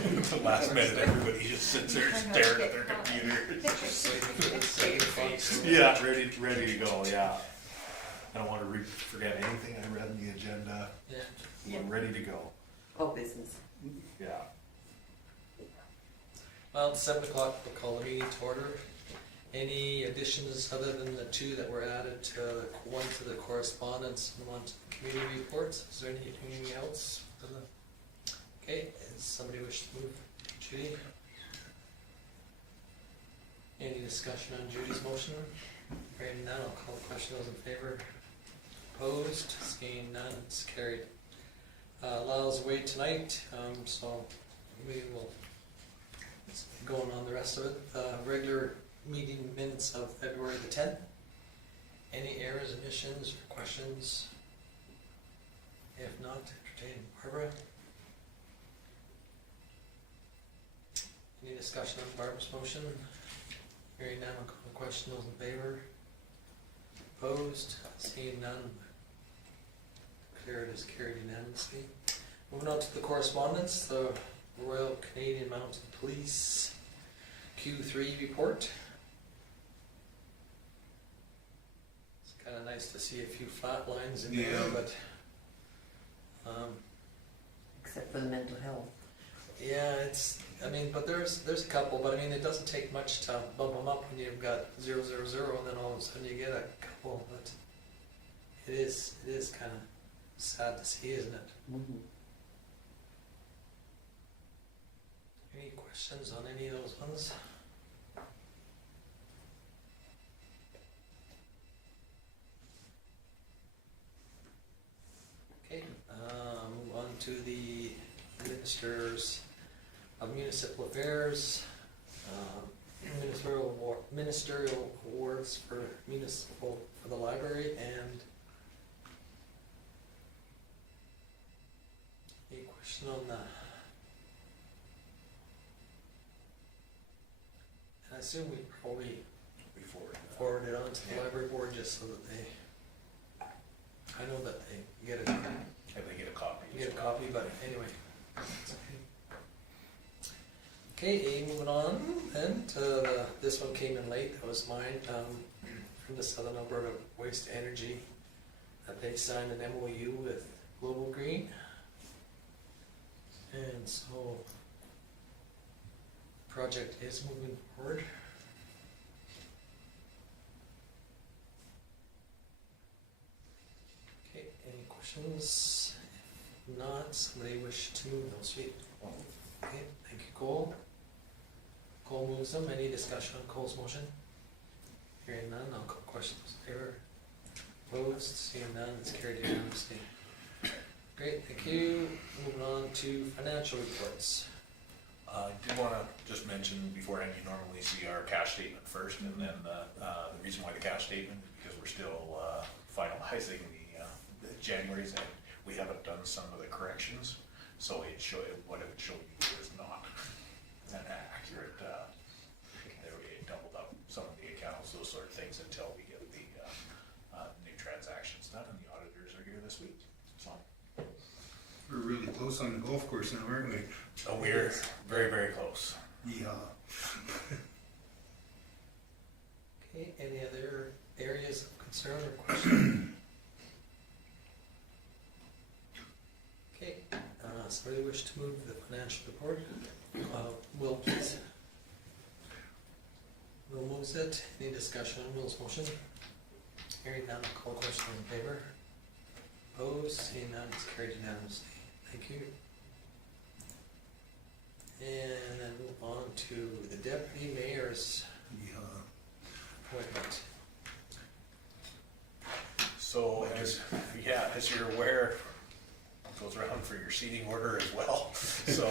The last minute, everybody just sits there staring at their computer. Yeah, ready to go, yeah. I don't wanna forget anything I read in the agenda. Yeah. We're ready to go, Oh, business. yeah. Well, it's 7 o'clock, we'll call the meeting to order. Any additions other than the two that were added to, one to the correspondence and one to the community reports? Is there anything else? Okay, does somebody wish to move? Judy? Any discussion on Judy's motion? Hearing none, I'll call the question. Those in favor? Opposed? Seeing none, it's carried. Lyle's away tonight, so we will go on the rest of it. Regular meeting minutes of February the 10th. Any errors, omissions, or questions? If not, entertain Barbara. Any discussion on Barbara's motion? Hearing none, I'll call the question. Those in favor? Opposed? Seeing none. Declared as carried unanimously. Moving on to the correspondence, the Royal Canadian Mounted Police Q3 report. It's kind of nice to see a few flat lines in there, but Except for the mental health. yeah, but there's a couple, but it doesn't take much to bump them up when you've got 000 and then all of a sudden you get a couple, but it is kind of sad to see, isn't it? Mm-hmm. Any questions on any of those ones? Okay, move on to the Ministers of Municipal Affairs, ministerial awards for the library, and any question on that? And I assume we probably forward it on to the library board just so that I know that they get it. If they get a copy. You get a copy, but anyway. Okay, moving on then to this one came in late. That was mine, from the Southern Alberta Waste Energy, that they signed an MOU with Global Green. And so project is moving forward. Okay, any questions? If not, somebody wish to move those feet? Okay, thank you, Cole. Cole moves them. Any discussion on Cole's motion? Hearing none, I'll call questions. Favor? Opposed? Seeing none, it's carried unanimously. Great, thank you. Moving on to financial reports. I did want to just mention beforehand, you normally see our cash statement first, and then the reason why the cash statement is because we're still finalizing the January's, and we haven't done some of the corrections, so what it would show you is not an accurate, it doubled up some of the accounts, those sort of things, until we get the new transactions done, and the auditors are here this week, so. We're really close on the golf course now, aren't we? So we're very, very close. Yeah. Okay, any other areas of concern or question? Okay, somebody wish to move the financial report? Will, please. Will moves it. Any discussion on Will's motion? Hearing none, I'll call question in favor. Opposed? Seeing none, it's carried unanimously. Thank you. And then move on to the deputy mayor's Yeah. appointment. So as you're aware, it goes around for your seating order as well. So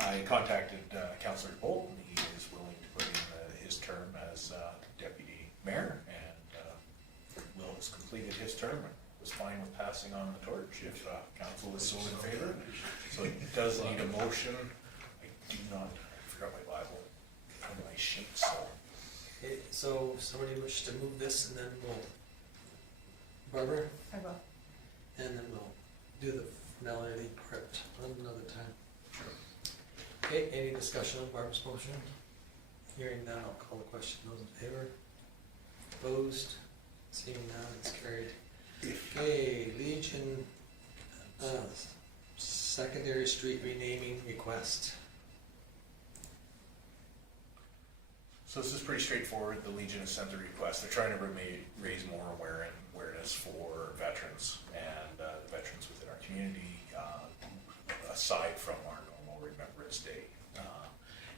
I contacted Councillor Bolton. He is willing to put in his term as deputy mayor, and Will has completed his term and was fine with passing on the torch if council is so in favor. So it does need a motion. I forgot my Bible on my sheet, so. Okay, so somebody wish to move this, and then we'll, Barbara, I will. and then we'll do the finality part another time. Okay, any discussion on Barb's motion? Hearing none, I'll call the question. Those in favor? Opposed? Seeing none, it's carried. Okay, Legion, secondary street renaming request. So this is pretty straightforward. The Legion has sent a request. They're trying to raise more awareness for veterans and the veterans within our community, aside from our normal Remembrance Day.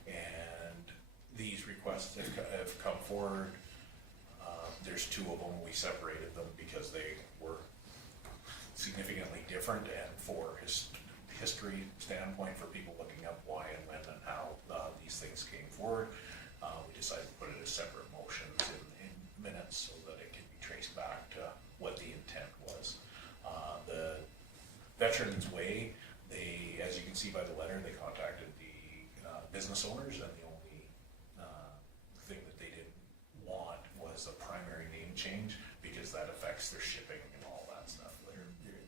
And these requests have come forward. There's two of them. We separated them because they were significantly different, and for history standpoint, for people looking up why and when and how these things came forward, we decided to put it as separate motions in minutes so that it can be traced back to what the intent was. The Veterans Way, as you can see by the letter, they contacted the business owners, and the only thing that they didn't want was a primary name change, because that affects their shipping and all that stuff,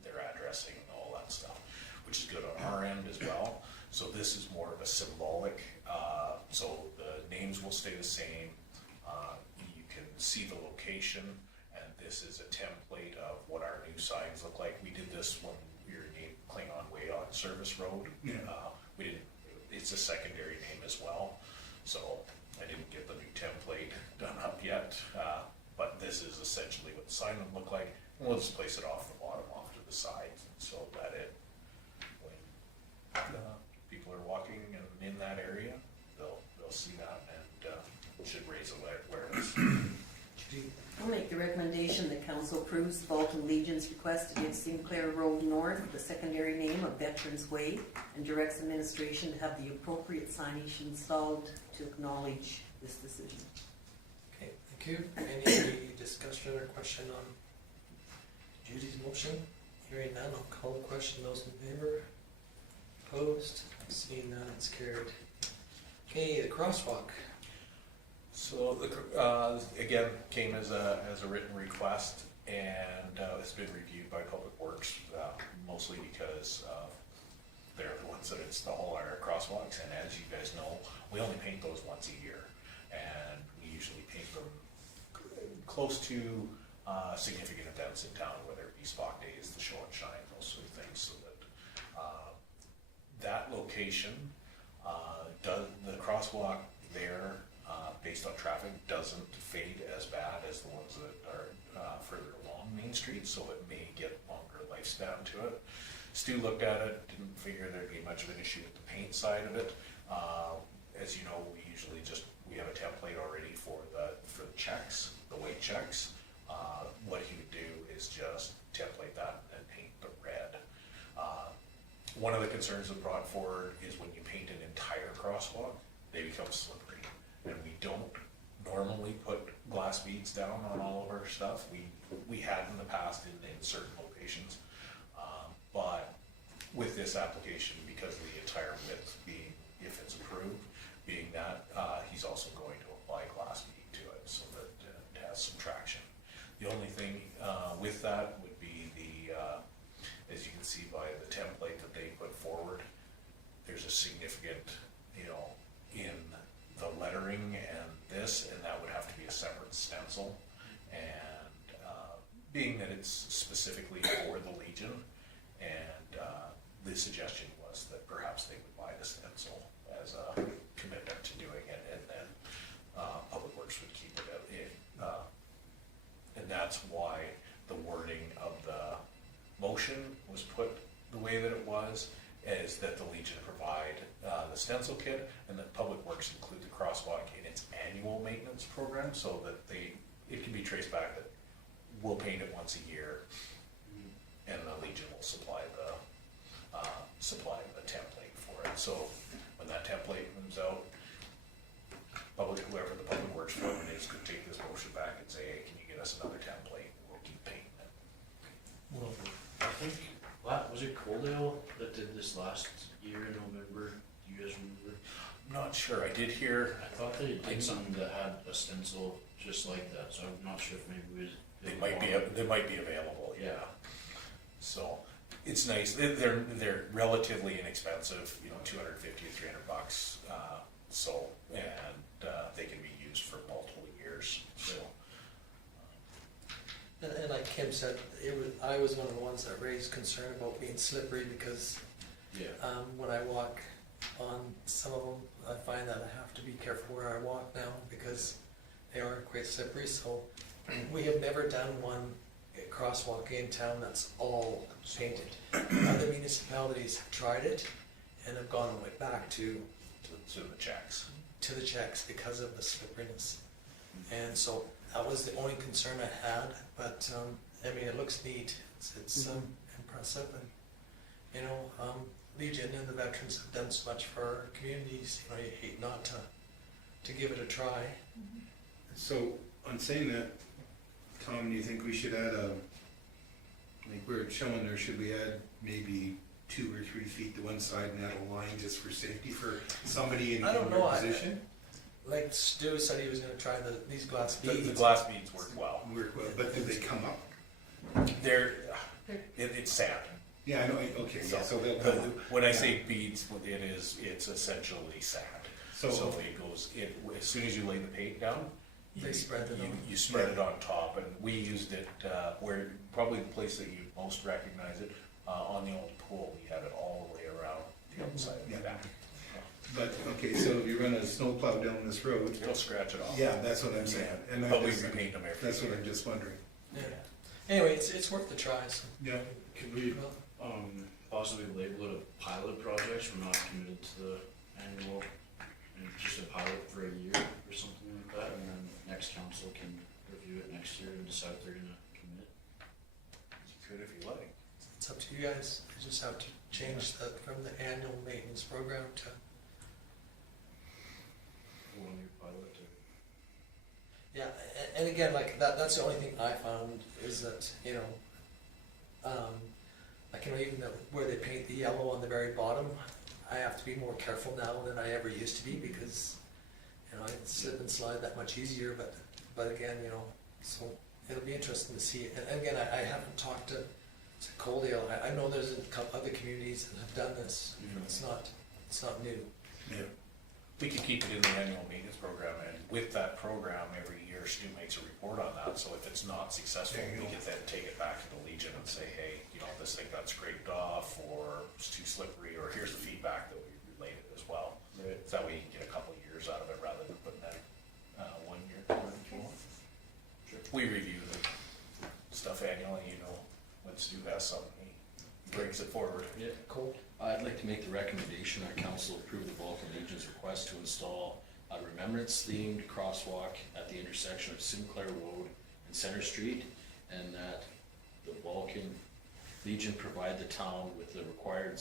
their addressing and all that stuff, which is good on our end as well. So this is more of a symbolic, so the names will stay the same. You can see the location, and this is a template of what our new signs look like. We did this when we were named Klingon Way on Service Road. Yeah. It's a secondary name as well, so I didn't get the new template done up yet, but this is essentially what the sign would look like. And we'll just place it off the bottom, off to the side, so that when people are walking and in that area, they'll see that, and it should raise awareness. Judy? I'll make the recommendation that council approves the Bolton Legion's request to give Sinclair Road North the secondary name of Veterans Way, and directs administration to have the appropriate signage installed to acknowledge this decision. Okay, thank you. Any discussion or question on Judy's motion? Hearing none, I'll call the question. Those in favor? Opposed? Seeing none, it's carried. Okay, the crosswalk. So again, came as a written request, and it's been reviewed by Public Works, mostly because they're the ones that install our crosswalks, and as you guys know, we only paint those once a year, and we usually paint them close to significant events in town, whether it be Spock Days, the Show and Shine, those sort of things, so that that location, the crosswalk there, based on traffic, doesn't fade as bad as the ones that are further along Main Street, so it may get longer lifespan to it. Stu looked at it, didn't figure there'd be much of an issue with the paint side of it. As you know, we have a template already for the checks, the weight checks. What he would do is just template that and paint the red. One of the concerns that brought forward is when you paint an entire crosswalk, they become slippery. And we don't normally put glass beads down on all of our stuff. We had in the past in certain locations. But with this application, because of the entire width being, if it's approved, being that, he's also going to apply glass bead to it so that it has some traction. The only thing with that would be as you can see by the template that they put forward, there's a significant, in the lettering and this, and that would have to be a separate stencil. And being that it's specifically for the Legion, and the suggestion was that perhaps they would buy the stencil as a commitment to doing it, and then Public Works would keep it in. And that's why the wording of the motion was put the way that it was, is that the Legion provide the stencil kit, and that Public Works include the crosswalk in its annual maintenance program, so that it can be traced back that we'll paint it once a year, and the Legion will supply the template for it. So when that template comes out, whoever the Public Works department is could take this motion back and say, hey, can you get us another template? We'll keep painting it. Well, I think, was it Coaldale that did this last year in November? Do you guys remember? I'm not sure. I did hear I thought they did something that had a stencil just like that, so I'm not sure if maybe they might be available. Yeah. So It's nice, they're relatively inexpensive, you know, $250 to $300, so, and, they can be used for multiple years, so. And like Kim said, I was one of the ones that raised concern about being slippery because Yeah. when I walk on some of them, I find that I have to be careful where I walk now because they are quite slippery. So we have never done one crosswalk in town that's all painted. Other municipalities have tried it and have gone right back to To the checks. the checks because of the slipperiness. And so that was the only concern I had, but I mean, it looks neat. It's impressive, and you know, Legion and the veterans have done so much for our communities. You know, you hate not to give it a try. So, on saying that, Tom, do you think we should add like we're showing there, should we add maybe 2 or 3 feet to one side and add a line just for safety for somebody in I don't your know, position? Like Stu said, he was going to try these glass The beads. glass beads work well. Work well, but do they come up? It's sand. Yeah, I know, okay, yeah, so they'll The- come up. When I say beads, it's essentially sand. So So, it goes, as soon as you lay the paint down, They spread it on. you spread it on top, and we used it, where, probably the place that you most recognize it, on the old pool, we had it all the way around the outside of the Yeah. back. but, okay, so if you run a snowplow down this road, It'll scratch it off. yeah, that's what I'm saying, and But we that's, repaint them every that's what year. I'm just wondering. Yeah. Anyway, it's worth the try. So. Yeah. Could we Well, possibly label it a pilot project? We're not committed to the annual, and just a pilot for a year or something like that, and then next council can review it next year and decide if they're gonna commit. You could if you like. it's up to you guys. You just have to change that from the annual maintenance program to. One year pilot to. Yeah, and again, like that's the only thing I found is that, you know, like, you know, even where they paint the yellow on the very bottom, I have to be more careful now than I ever used to be because, you know, I slip and slide that much easier, but again, you know, so it'll be interesting to see. And again, I haven't talked to Coaldale. I know there's a couple other communities that have done this. You know, it's not new. Yeah. We could keep it in the annual maintenance program, and with that program, every year Stu makes a report on that, so if it's not successful, There you we go. can then take it back to the Legion and say, hey, you know, this thing got scraped off, or it's too slippery, or here's the feedback that we related as well. Right. So that way you can get a couple of years out of it rather than putting that 1 year. Sure. We review the stuff annually, you know, when Stu has something, he brings it forward. Yeah. Cool. I'd like to make the recommendation that council approve the Vulcan Legion's request to install a remembrance-themed crosswalk at the intersection of Sinclair Road and Center Street, and that the Vulcan Legion provide the town with the required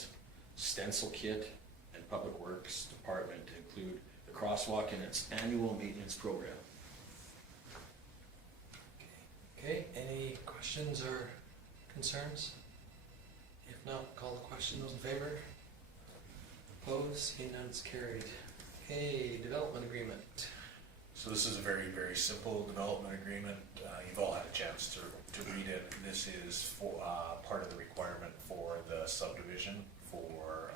stencil kit and Public Works Department to include the crosswalk in its annual maintenance program. Okay, any questions or concerns? If not, call the question. Those in favor? Opposed? Seeing none, it's carried. Okay, development agreement. So this is a very, very simple development agreement. You've all had a chance to read it. This is for, part of the requirement for the subdivision for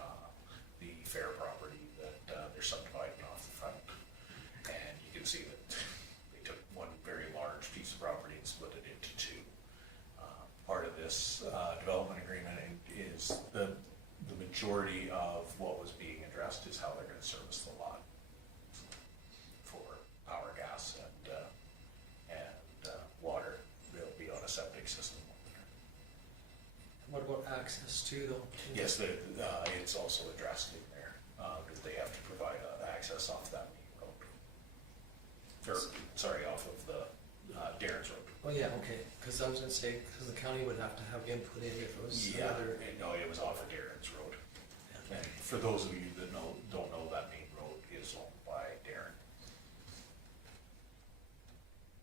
the fair property that they're subdividing off the front. And you can see that they took one very large piece of property and split it into two. Part of this development agreement is the majority of what was being addressed is how they're gonna service the lot for power, gas, and water. They'll be on a septic system. What about access to though? Yes, it's also addressed in there, that they have to provide access off that main road. Or, sorry, off of the Darren's Road. Oh, yeah, okay, because I was gonna say, because the county would have to have input in if it was Yeah, another. no, it was off of Darren's Road. And for those of you that don't know, that main road is owned by Darren.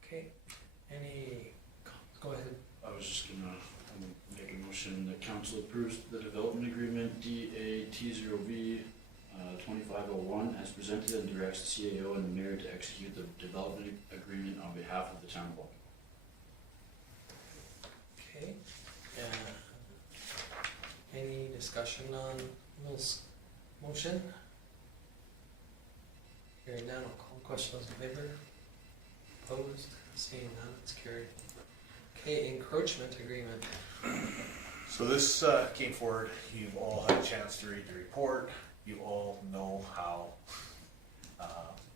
Okay, go ahead. I was just gonna make a motion that council approves the development agreement DAT0V 2501 as presented and directs the CAO and the mayor to execute the development agreement on behalf of the town of Vulcan. Okay, Any discussion on Will's motion? Hearing none, I'll call the question. Those in favor? Opposed? Seeing none, it's carried. Okay, encroachment agreement. So this came forward, you've all had a chance to read the report, you all know how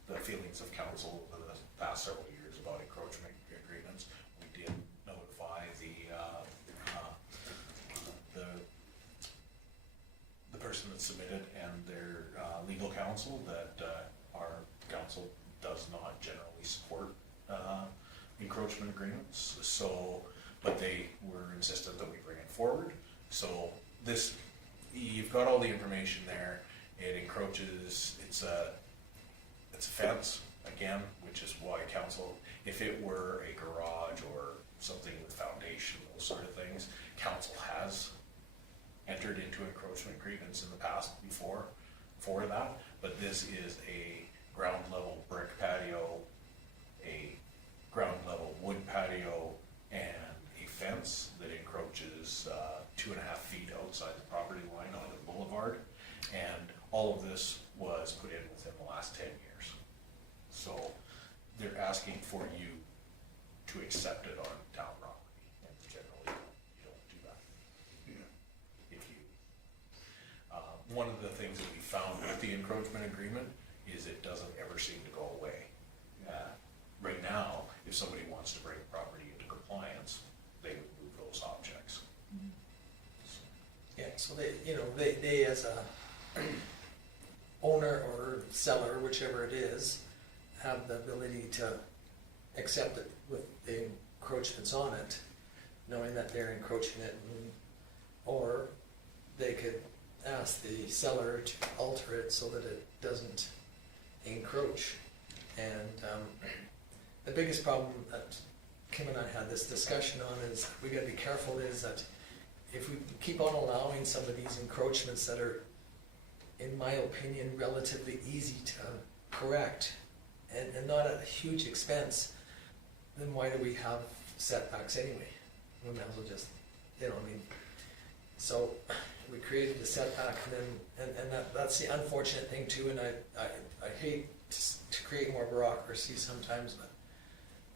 the feelings of council over the past several years about encroachment agreements. We did notify the person that submitted and their legal counsel that our council does not generally support encroachment agreements. So, but they were insistent that we bring it forward. So this, you've got all the information there. It encroaches, it's a fence, again, which is why council, if it were a garage or something with foundation, those sort of things, council has entered into encroachment agreements in the past before for that, but this is a ground level brick patio, a ground level wood patio, and a fence that encroaches 2.5 feet outside the property line on the boulevard. And all of this was put in within the last 10 years. So they're asking for you to accept it on town property, and generally you don't do that. Yeah. If you, one of the things that we found with the encroachment agreement is it doesn't ever seem to go away. Right now, if somebody wants to bring property into compliance, they would move those objects. Yeah, so they as a owner or seller, whichever it is, have the ability to accept it with the encroachments on it, knowing that they're encroaching it, or they could ask the seller to alter it so that it doesn't encroach. And the biggest problem that Kim and I had this discussion on is we got to be careful is that if we keep on allowing some of these encroachments that are, in my opinion, relatively easy to correct and not at a huge expense, then why do we have setbacks anyway? We might as well just, so we created a setback and that's the unfortunate thing too, and I hate to create more bureaucracy sometimes, but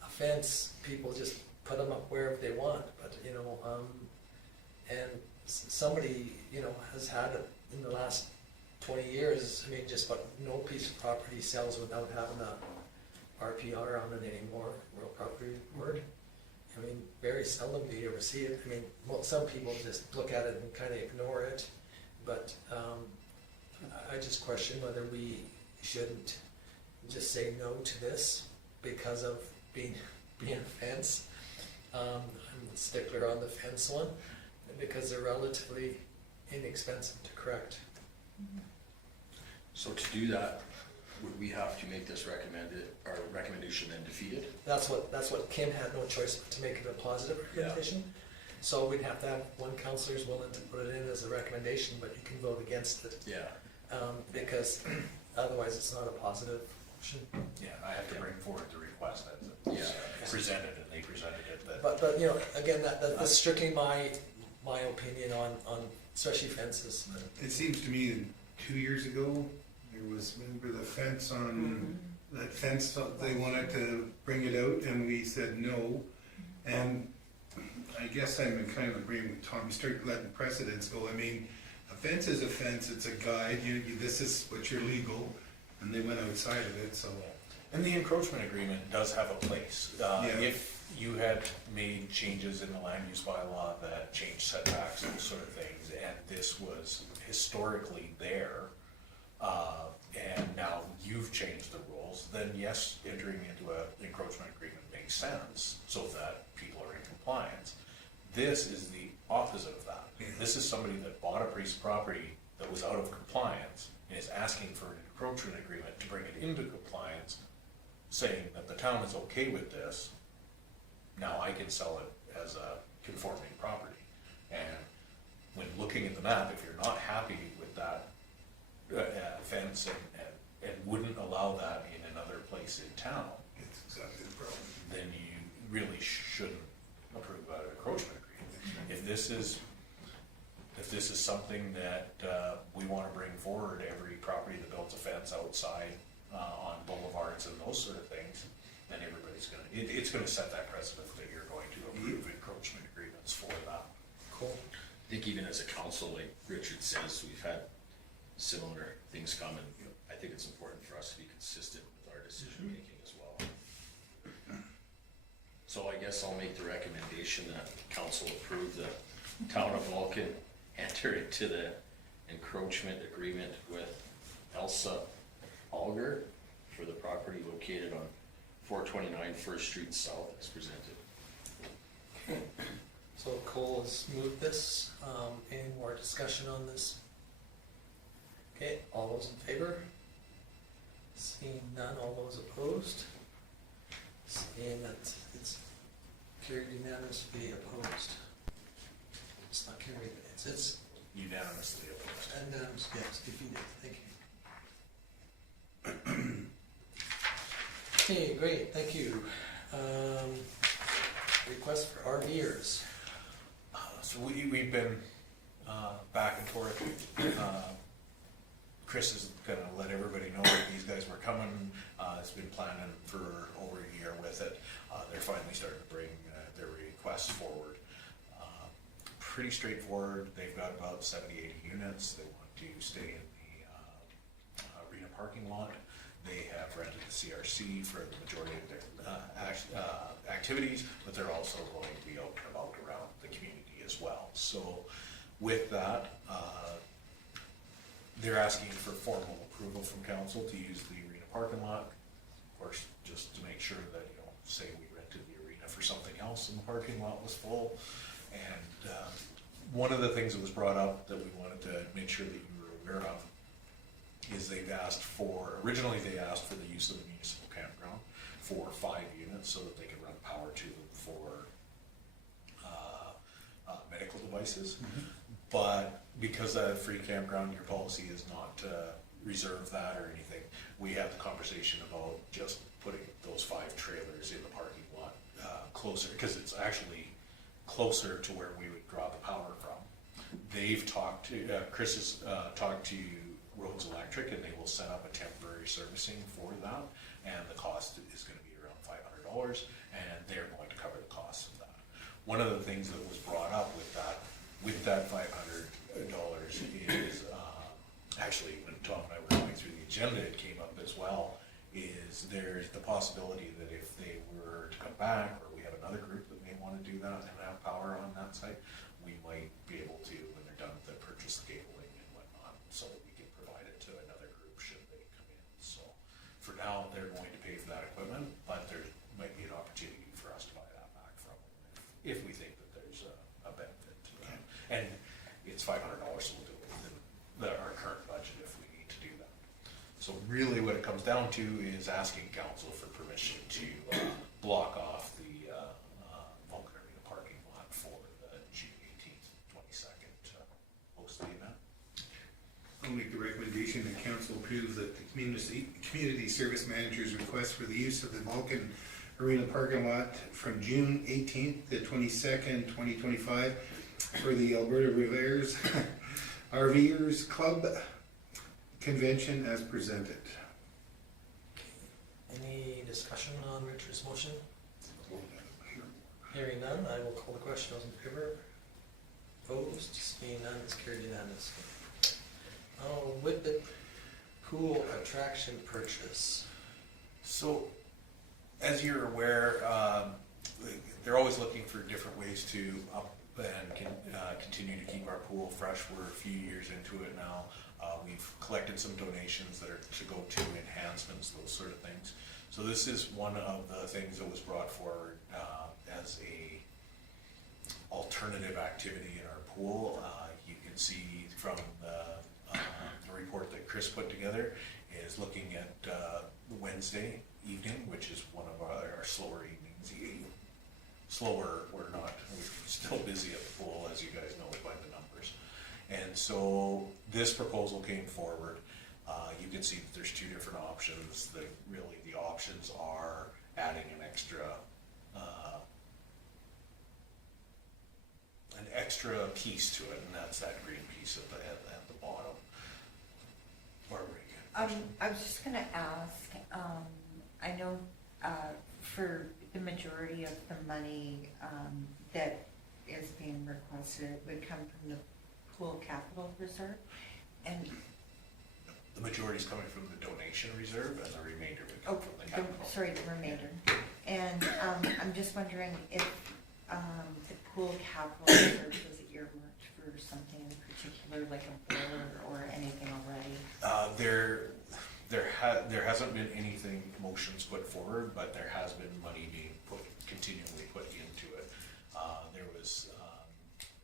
a fence, people just put them up wherever they want, but and somebody, has had it in the last 20 years, just about no piece of property sells without having a RPR on it anymore, real property word. Very seldom do you ever see it. Some people just look at it and kind of ignore it, but I just question whether we shouldn't just say no to this because of being a fence. I'm a stickler on the fence one because they're relatively inexpensive to correct. So to do that, would we have to make this recommendation then defeated? That's what Kim had no choice but to make it a positive recommendation. So we'd have to have one counselor's willing to put it in as a recommendation, but you can vote against it. Yeah. Because otherwise it's not a positive motion. Yeah, I have to bring forward the request as it was presented, and they presented it that. But again, that's strictly my opinion on especially fences. It seems to me that 2 years ago, there was, remember the fence on, that fence, they wanted to bring it out and we said no. And I guess I'm in kind of agreeing with Tom, you start letting precedents go. A fence is a fence, it's a guide, this is what you're legal, and they went outside of it, so. And the encroachment agreement does have a place. If you had made changes in the land use bylaw that changed setbacks and sort of things, and this was historically there, and now you've changed the rules, then yes, entering into an encroachment agreement makes sense so that people are in compliance. This is the opposite of that. This is somebody that bought a piece of property that was out of compliance and is asking for an encroachment agreement to bring it into compliance, saying that the town is okay with this. Now I can sell it as a conforming property. And when looking at the map, if you're not happy with that fence and wouldn't allow that in another place in town, It's exactly the problem. then you really shouldn't approve an encroachment agreement. If if this is something that, we wanna bring forward, every property that builds a fence outside, on boulevards and those sort of things, then everybody's gonna, it's gonna set that precedent that you're going to approve encroachment agreements for that. Cool. I think even as a council, like Richard says, we've had similar things come, and I think it's important for us to be consistent with our decision making as well. So I guess I'll make the recommendation that council approve the town of Vulcan enter into the encroachment agreement with Elsa Alger for the property located on 429 First Street South as presented. So Cole has moved this. Any more discussion on this? Okay, all those in favor? Seeing none, all those opposed? Seeing that it's carried unanimously opposed. It's not carried, it's Unanimously opposed. unanimous, yes, defeated, thank you. Okay, great, thank you. Request for RVers. So we've been, back and forth. Chris is gonna let everybody know that these guys were coming. It's been planning for over a year with it. They're finally starting to bring, their requests forward. Pretty straightforward. They've got about 70, 80 units. They want to stay in the, arena parking lot. They have rented the CRC for the majority of their, activities, but they're also going to be out and about around the community as well. So with that, they're asking for formal approval from council to use the arena parking lot. Of course, just to make sure that, say we rented the arena for something else and the parking lot was full. And one of the things that was brought up that we wanted to make sure that you were aware of is originally they asked for the use of the municipal campground for 5 units so that they could run power to them for medical devices. But because of free campground, your policy is not to reserve that or anything. We had the conversation about just putting those 5 trailers in the parking lot closer, because it's actually closer to where we would draw the power from. They've talked to, Chris has talked to Rhodes Electric, and they will set up a temporary servicing for that, and the cost is going to be around $500, and they're going to cover the cost of that. One of the things that was brought up with that $500 is, actually when Tom and I were going through the agenda, it came up as well, is there's the possibility that if they were to come back, or we have another group that may want to do that and have power on that site, we might be able to, when they're done with the purchase the cabling and whatnot, so that we can provide it to another group should they come in. So for now, they're going to pay for that equipment, but there might be an opportunity for us to buy that back from them if we think that there's a benefit to that. And it's $500, so we'll do it within our current budget if we need to do that. So really what it comes down to is asking council for permission to block off the Vulcan Arena parking lot for the June 18th, 22nd host the event. I'll make the recommendation that council approve that the community service manager's request for the use of the Vulcan Arena parking lot from June 18th to 22nd, 2025 for the Alberta Rivers RVers Club convention as presented. Any discussion on Richard's motion? Hearing none, I will call the question. Those in favor? Opposed? Seeing none, it's carried unanimously. Whitbit Pool attraction purchase. So, as you're aware, they're always looking for different ways to up and continue to keep our pool fresh. We're a few years into it now. We've collected some donations that are to go to enhancements, those sort of things. So this is one of the things that was brought forward as a alternative activity in our pool. You can see from the report that Chris put together is looking at Wednesday evening, which is one of our slower evenings. Slower, we're still busy at the pool, as you guys know by the numbers. And so this proposal came forward. You can see that there's 2 different options. Really the options are adding an extra piece to it, and that's that green piece at the bottom. Barbara, you got a question? I was just gonna ask, I know, for the majority of the money, that is being requested would come from the pool capital reserve, and, The majority's coming from the donation reserve, and the remainder would oh, come from the capital. sorry, the remainder. And, I'm just wondering if, the pool capital reserve was earmarked for something in particular, like a boiler or anything already? There hasn't been anything motions put forward, but there has been money being continually put into it. There was,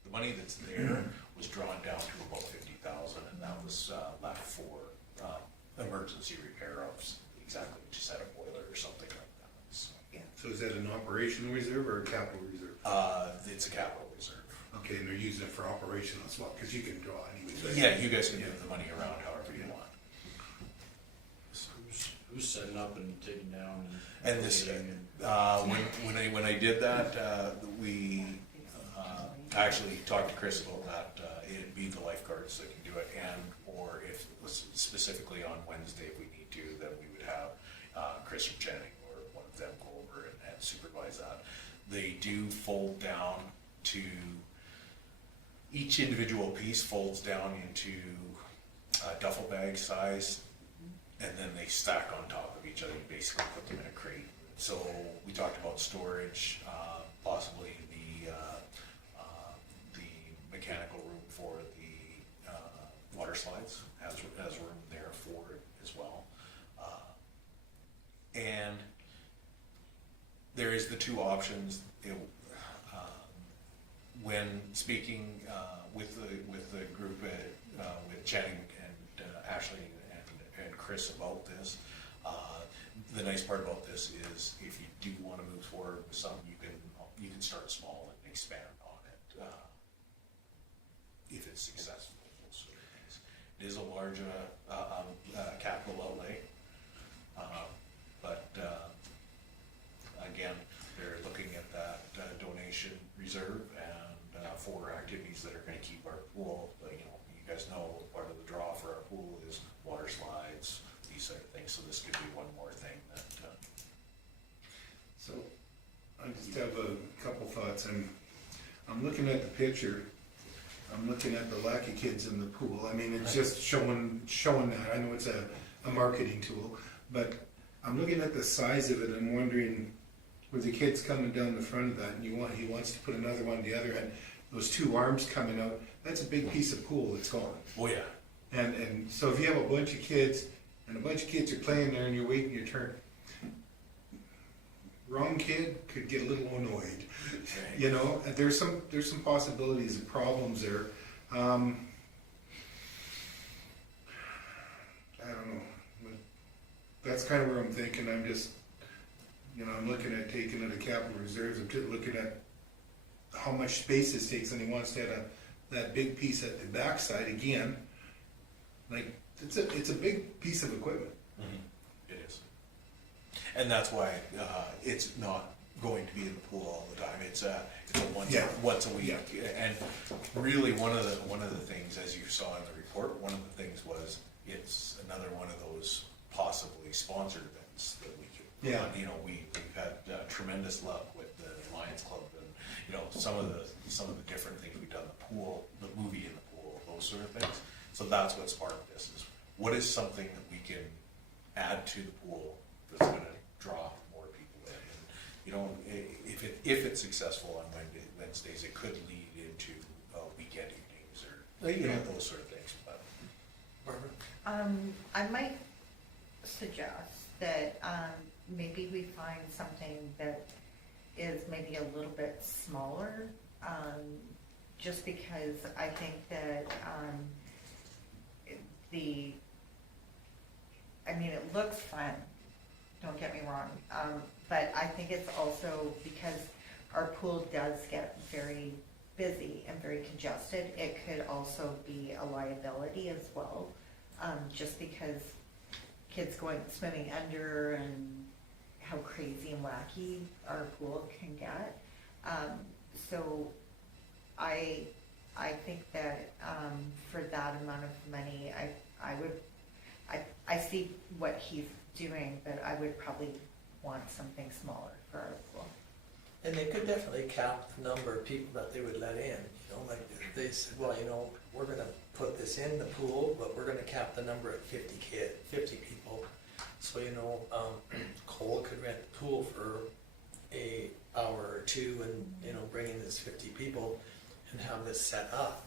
the money that's there was drawn down to about 50,000, and that was, left for, emergency repair of exactly, just had a boiler or something like that, so. So is that an operational reserve or a capital reserve? It's a capital reserve. Okay, and they're using it for operational as well, because you can draw anyways, right? Yeah, you guys can move the money around however you want. So who's setting up and taking down And this, coordinating and- when I did that, we, I actually talked to Chris about that, it'd be the lifeguards that can do it, and, or if, specifically on Wednesday, if we need to, then we would have, Chris or Channing or one of them go over and supervise that. They do fold down to, each individual piece folds down into duffel bag size, and then they stack on top of each other. You basically put them in a crate. So we talked about storage, possibly the mechanical room for the water slides has room there for it as well. And there is the two options. When speaking with the group with Channing and Ashley and Chris about this, the nice part about this is if you do want to move forward with something, you can start small and expand on it if it's successful. Those sort of things. It is a large capital outlay, but again, they're looking at that donation reserve and for activities that are going to keep our pool. You guys know part of the draw for our pool is water slides, these sort of things. So this could be one more thing that. So, I just have a couple thoughts. I'm looking at the picture. I'm looking at the Lackey kids in the pool. I mean, it's just showing that. I know it's a marketing tool, but I'm looking at the size of it. I'm wondering, with the kids coming down the front of that, and he wants to put another one on the other end. Those two arms coming out. That's a big piece of pool that's gone. Oh yeah. And so if you have a bunch of kids, and a bunch of kids are playing there, and you're waiting your turn, wrong kid could get a little annoyed. You know, and there's some possibilities of problems there. I don't know. But that's kind of where I'm thinking. I'm just, I'm looking at taking it to capital reserves. I'm just looking at how much space this takes, and he wants to have that big piece at the backside again. Like it's a big piece of equipment. Mm-hmm. It is, and that's why it's not going to be in the pool all the time. It's a once a week, and really one of the things, as you saw in the report, one of the things was it's another one of those possibly sponsored events that we could. Yeah. We've had tremendous luck with the Lions Club, and some of the different things we've done. The pool, the movie in the pool, those sort of things. So that's what sparked this. Is what is something that we can add to the pool that's going to draw more people in. And, if it's successful on Wednesdays, it could lead into weekend evenings or those sort of things. But Barbara? I might suggest that, maybe we find something that is maybe a little bit smaller, just because I think that, it looks fun, don't get me wrong, but I think it's also because our pool does get very busy and very congested, it could also be a liability as well, just because kids swimming under and how crazy and wacky our pool can get. So I I think that, for that amount of money, I see what he's doing, but I would probably want something smaller for our pool. And they could definitely cap the number of people that they would let in, you know, like if they said, well, you know, we're gonna put this in the pool, but we're gonna cap the number at 50 people. So, you know, Cole could rent the pool for a hour or two and, you know, bring in this 50 people and have this set up.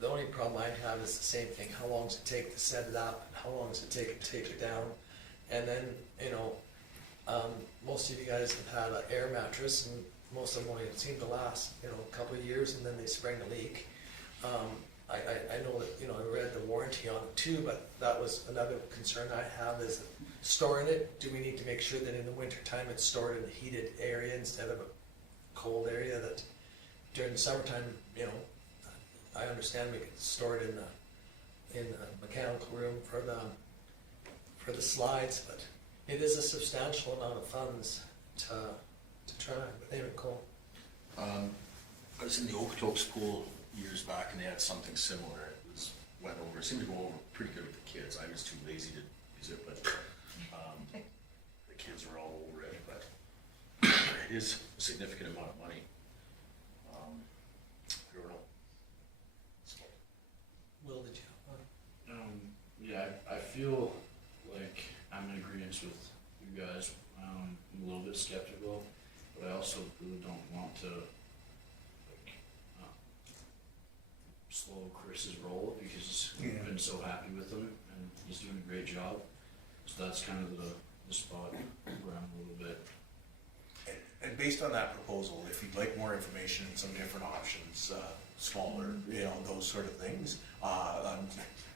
The only problem I'd have is the same thing, how long does it take to set it up, how long does it take to take it down? And then, you know, most of you guys have had an air mattress, and most of them only seem to last, you know, a couple of years, and then they spring a leak. I know that, you know, I read the warranty on it too, but that was another concern I have is storing it. Do we need to make sure that in the winter time it's stored in a heated area instead of a cold area? That during the summertime, you know, I understand we could store it in the mechanical room for the slides, but it is a substantial amount of funds to try. But anyway, Cole. I was in the Okotoks pool years back, and they had something similar. It seemed to go over pretty good with the kids. I was too lazy to use it, but the kids were all over it. But it is a significant amount of money. I don't know. So, Will, did you have one? Yeah, I feel like I'm in agreement with you guys. I'm a little bit skeptical, but I also really don't want to like slow Chris's roll because we've been so happy with him and he's doing a great job. So that's kind of the spot where I'm a little bit. And based on that proposal, if you'd like more information, some different options, smaller, you know, those sort of things,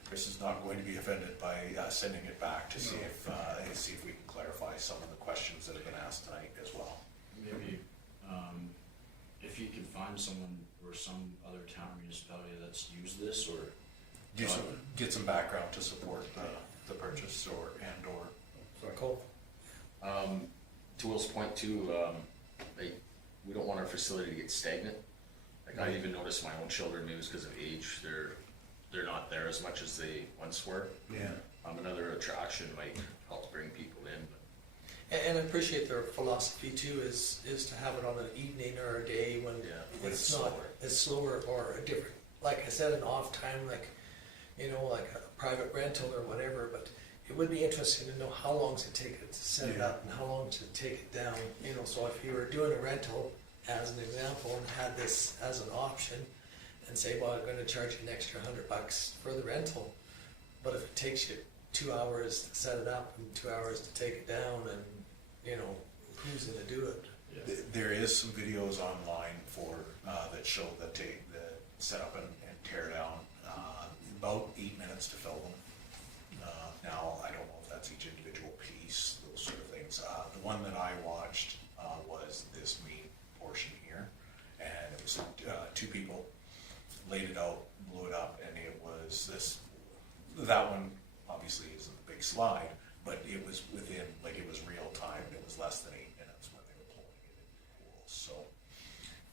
Chris is not going to be offended by sending it back to see if we can clarify some of the questions that have been asked tonight as well. Maybe if you can find someone or some other town or municipality that's used this or Get some background to support the purchase or. Cole. to Will's point too, we don't want our facility to get stagnant. Like I even noticed my own children, maybe it's because of age, they're not there as much as they once were. Yeah. Another attraction might help bring people in. And I appreciate their philosophy too, is to have it on an evening or a day when When it's it's not slower. as slower or a different, like I said, an off time, like, you know, like a private rental or whatever, but it would be interesting to know how long does it take it to set it up and how long to take it down, you know, so if you were doing a rental, as an example, and had this as an option, and say, well, I'm gonna charge you an extra $100 for the rental, but if it takes you 2 hours to set it up and 2 hours to take it down, and, you know, who's gonna do it? There is some videos online that show the set up and tear down, about 8 minutes to film them. Now, I don't know if that's each individual piece, those sort of things. The one that I watched was this main portion here, and it was 2 people laid it out, blew it up, and it was that one obviously isn't a big slide, but it was within, like, it was real time, it was less than 8 minutes when they were pulling it in the pool, so.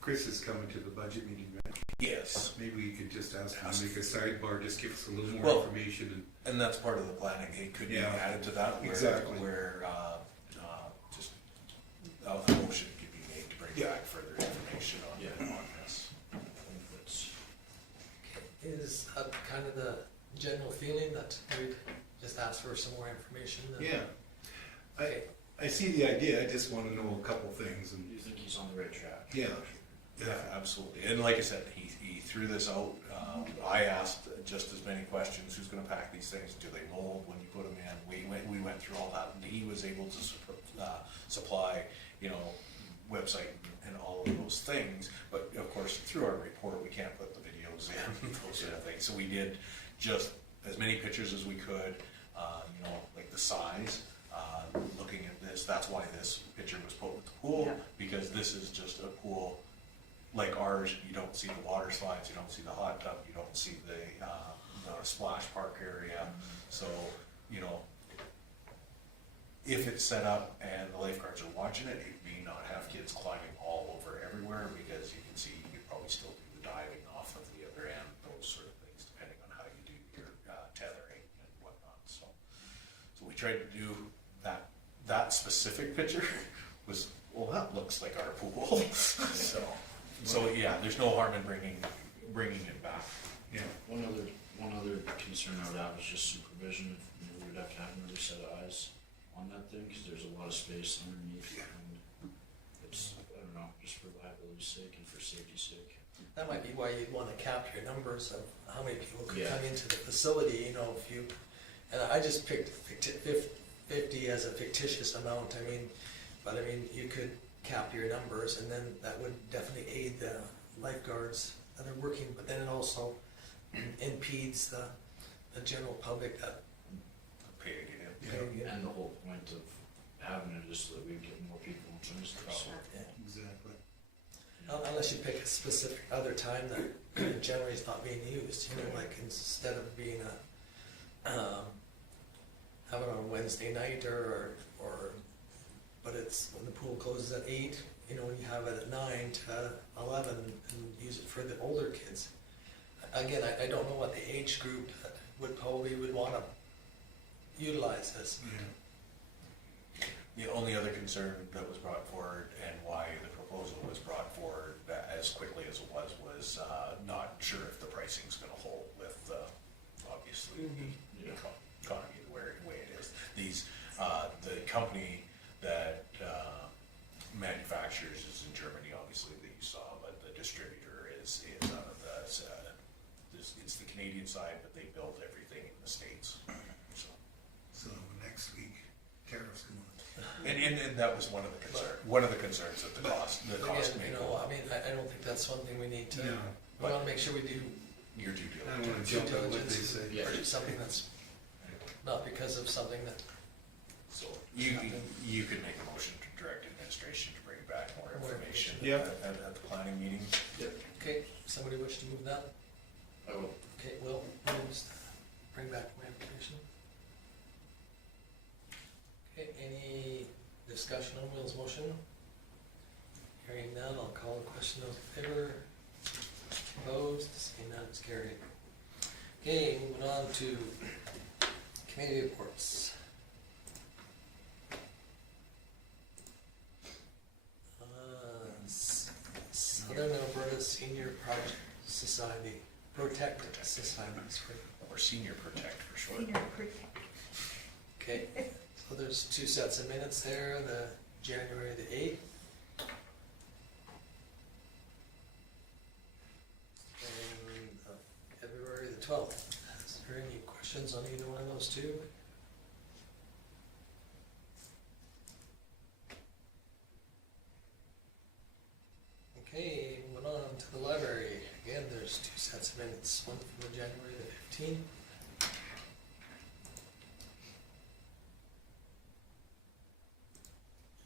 Chris is coming to the budget meeting, right? Yes. Maybe we could just ask him to make a sidebar, just give us a little more Well, information And that's part of the planning, it could be Yeah. added to that, Exactly. where just a motion could be made to bring back further information on this. It's, Is that kind of the general feeling that we'd just ask for some more information? and, yeah. Okay. I see the idea, I just wanna know a couple things do and, you think he's on the right track? yeah. Yeah, absolutely. And like I said, he threw this out. I asked just as many questions. Who's going to pack these things? Do they mold when you put them in? We went through all that, and he was able to supply, you know, website and all of those things. But of course, through our report, we can't put the videos in, those sort of things. So we did just as many pictures as we could. You know, like the size. Looking at this, that's why this picture was put with the pool, because this is just a pool like ours. You don't see the water slides, you don't see the hot tub, you don't see the splash park area. So, you know, if it's set up and the lifeguards are watching it, it may not have kids climbing all over everywhere, because you can see you could probably still do the diving off of the other end tried to do that specific picture was, well, that looks like our pool. So yeah, there's no harm in bringing it back. Yeah. One other concern I would have is just supervision. We would have to have another set of eyes on that thing, because there's a lot of space underneath, and it's, I don't know, just for liability's sake and for safety's sake. That might be why you'd wanna cap your numbers of how many people could Yeah. come into the facility, you know, if you, and I just picked 50 as a fictitious amount, I mean, but I mean, you could cap your numbers, and then that would definitely aid the lifeguards that are working, but then it also impedes the general public that. Pay to get in. Yeah. And the whole point of having it is so that we get more people in this stuff. So Yeah. Exactly. Unless you pick a specific other time that generally is not being used, you know, like instead of being have it on Wednesday night or, but it's when the pool closes at 8, you know, you have it at 9 to 11 and use it for the older kids. Again, I don't know what the age group that would wanna utilize this. Yeah. The only other concern that was brought forward and why the proposal was brought forward as quickly as it was not sure if the pricing's gonna hold with, obviously, the economy the way it is. The company that manufactures is in Germany, obviously, that you saw, but the distributor is out of it's the Canadian side, but they build everything in the States, so. So next week, tariffs come on. And that was one of the concerns that the cost Again, may you go know, up. I mean, I don't think that's one thing we need to, No, we wanna make sure we do Your due I don't diligence. wanna jump at what they say. Yeah. something that's not because of something that, So you could make a motion to direct administration to bring back more More information information. Yep. at the planning meeting. okay, somebody wish to move that? I will. Okay, Will, moves, bring back my information. Okay, any discussion on Will's motion? Hearing none, I'll call the question. Those in favor? Opposed? Seeing none, it's carried. Okay, moving on to committee reports. Southern Alberta Senior Project Society, Protect Society, sorry. Or Senior Protect for short. Senior protect. Okay, so there's 2 sets of minutes there, the January the 8th. And February the 12th. Is there any questions on either one of those two? Okay, moving on to the library. Again, there's 2 sets of minutes, one from the January the 15th.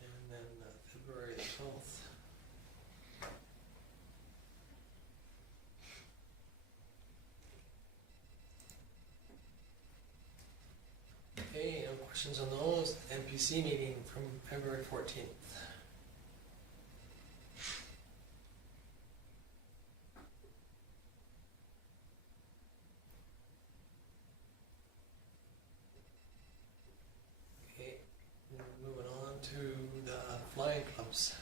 And then February the 12th. Okay, no questions on those. NPC meeting from February 14th. Okay, moving on to the flying clubs.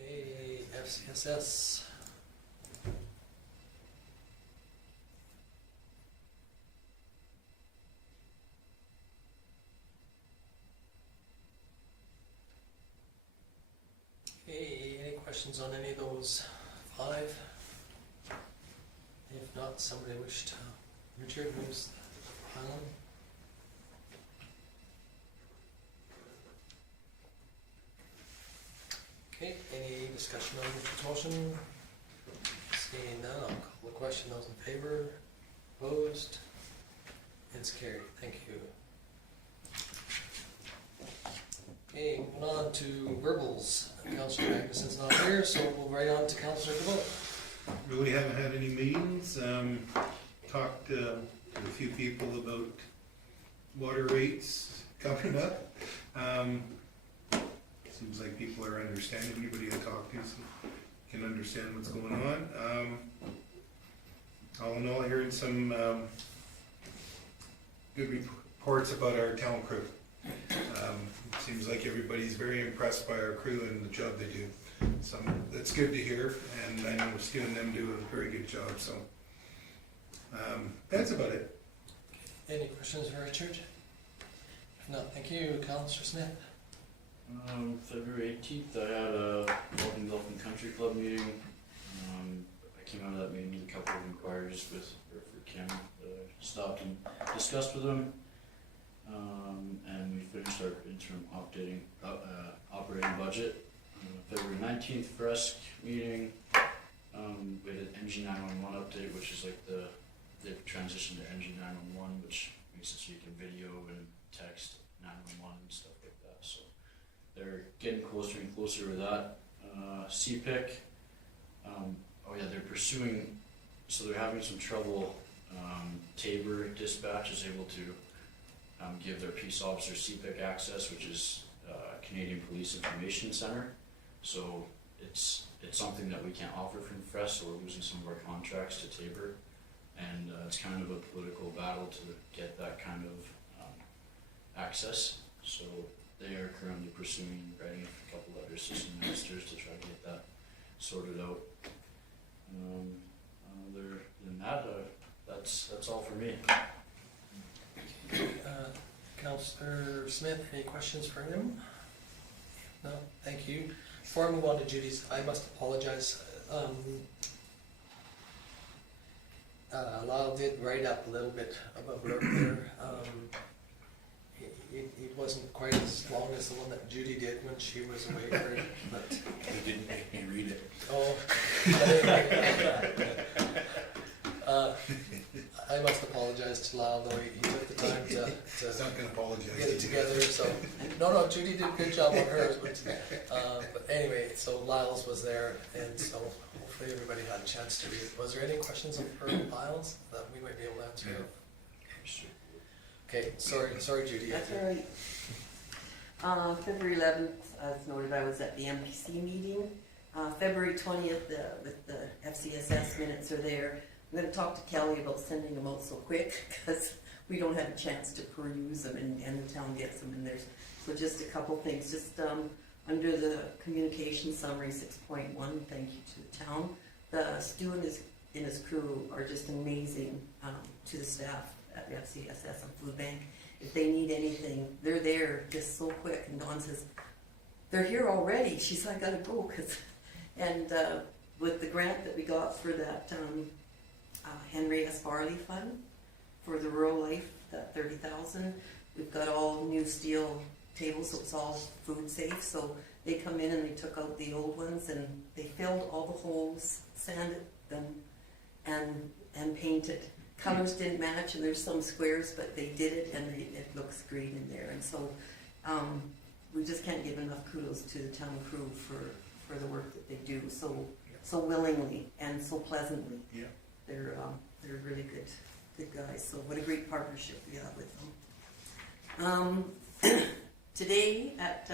Okay, FCSS. Okay, any questions on any of those 5? If not, somebody wish to, Richard moves on. Okay, any discussion on Richard's motion? Seeing none, I'll call the question. Those in favor? Opposed? It's carried. Thank you. Okay, moving on to verbals. Councillor Magnuson's not here, so we'll right on to Councillor DeVoe. Really haven't had any meetings, talked to a few people about water rates coming up. Seems like people are understanding, anybody I talk to can understand what's going on. All in all, I heard some good reports about our town crew. Seems like everybody's very impressed by our crew and the job they do. So that's good to hear, and I know Stu and them do a very good job, so. That's about it. Any questions for Richard? If not, thank you, Councillor Smith. February 18th, I had a Walking Dolphin Country Club meeting. I came out of that meeting with a couple of inquiries for Kim. Stopped and discussed with them. And we finished our interim operating budget. February 19th, Fresk meeting. We had an NG911 update, which is like the transition to NG911, which makes it so you can video and text 911 and stuff like that. So they're getting closer and closer with that. CPIC, oh yeah, they're pursuing, so they're having some trouble. Tabor Dispatch is able to give their peace officer CPIC access, which is Canadian Police Information Center. So it's something that we can't offer from FRES, so we're losing some of our contracts to Tabor, and it's kind of a political battle to get that kind of access. So they are currently pursuing writing a couple letters to some ministers to try to get that sorted out. Other than that, that's all for me. Councillor Smith, any questions for him? No, thank you. Before I move on to Judy's, I must apologize. Lyle did write up a little bit about work there. It wasn't quite as long as the one that Judy did when she was away for it, but You didn't make me read it. oh. I must apologize to Lyle, though he took the time to He's not gonna apologize. get it together, so, no, Judy did a good job on hers, but anyway, so Lyle's was there, and so hopefully everybody had a chance to read it. Was there any questions for Lyle's that we might be able to answer? Okay, sorry Judy. That's all right. February 11th, as noted, I was at the MPC meeting. February 20th, with the FCSS minutes are there. I'm going to talk to Kelly about sending them out so quick because we don't have a chance to peruse them and the town gets them in there. So just a couple things. Just under the communication summary 6.1, thank you to the town. Stu and his crew are just amazing to the staff at the FCSS and Food Bank. If they need anything, they're there just so quick. And Dawn says, they're here already. She's like, I gotta go. And with the grant that we got for that Henry S. Farley Fund for the rural life, that 30,000, we've got all new steel tables, so it's all food safe. So they come in and they took out the old ones and they filled all the holes, sanded them, and painted. Colors didn't match, and there's some squares, but they did it, and it looks great in there. And so we just can't give enough kudos to the town crew for the work that they do so willingly and so pleasantly. Yeah. They're really good guys. So what a great partnership we have with them. Today at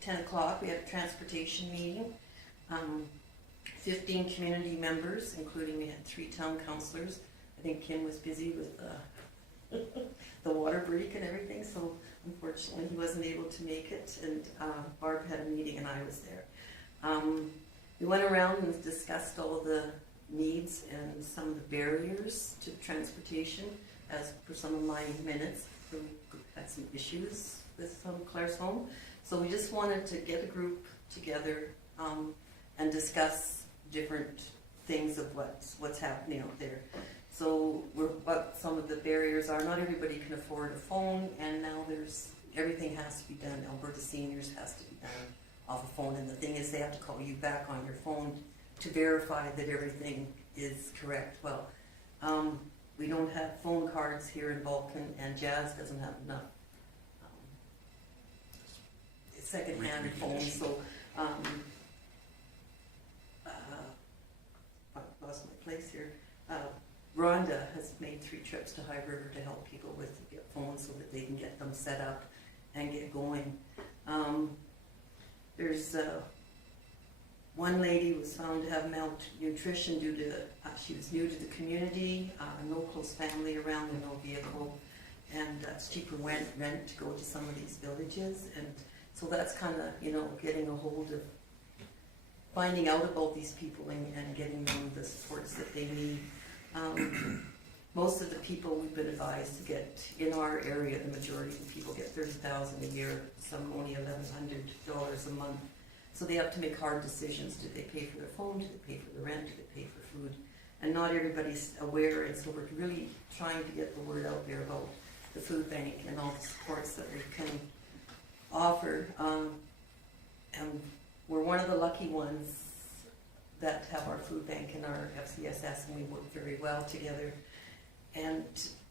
10 o'clock we had a transportation meeting. 15 community members, including we had 3 town councillors. I think Kim was busy with the water break and everything, so unfortunately he wasn't able to make it. And Barb had a meeting and I was there. We went around and discussed all the needs and some of the barriers to transportation as per some of my minutes. We had some issues with Claire's home. So we just wanted to get a group together and discuss different things of what's happening out there. So what some of the barriers are. Not everybody can afford a phone, and now everything has to be done. Alberta Seniors has to be done off a phone, and the thing is they have to call you back on your phone to verify that everything is correct. Well, we don't have phone cards here in Vulcan, and Jazz doesn't have enough second-hand phones. So I lost my place here. Rhonda has made 3 trips to High River to help people with phones so that they can get them set up and get going. There's one lady was found to have malnutrition due to, she was new to the community, no close family around and no vehicle. And it's cheaper rent to go to some of these villages. And so that's kind of, getting a hold of finding out about these people and getting them the supports that they need. Most of the people we've been advised to get in our area, the majority of the people get $30,000 a year, some only $1,100 a month. So they have to make hard decisions. Do they pay for their phone? Do they pay for the rent? Do they pay for food? And not everybody's aware, and so we're really trying to get the word out there about the food bank and all the supports that we can offer. And we're one of the lucky ones that have our food bank and our FCSS, and we work very well together. And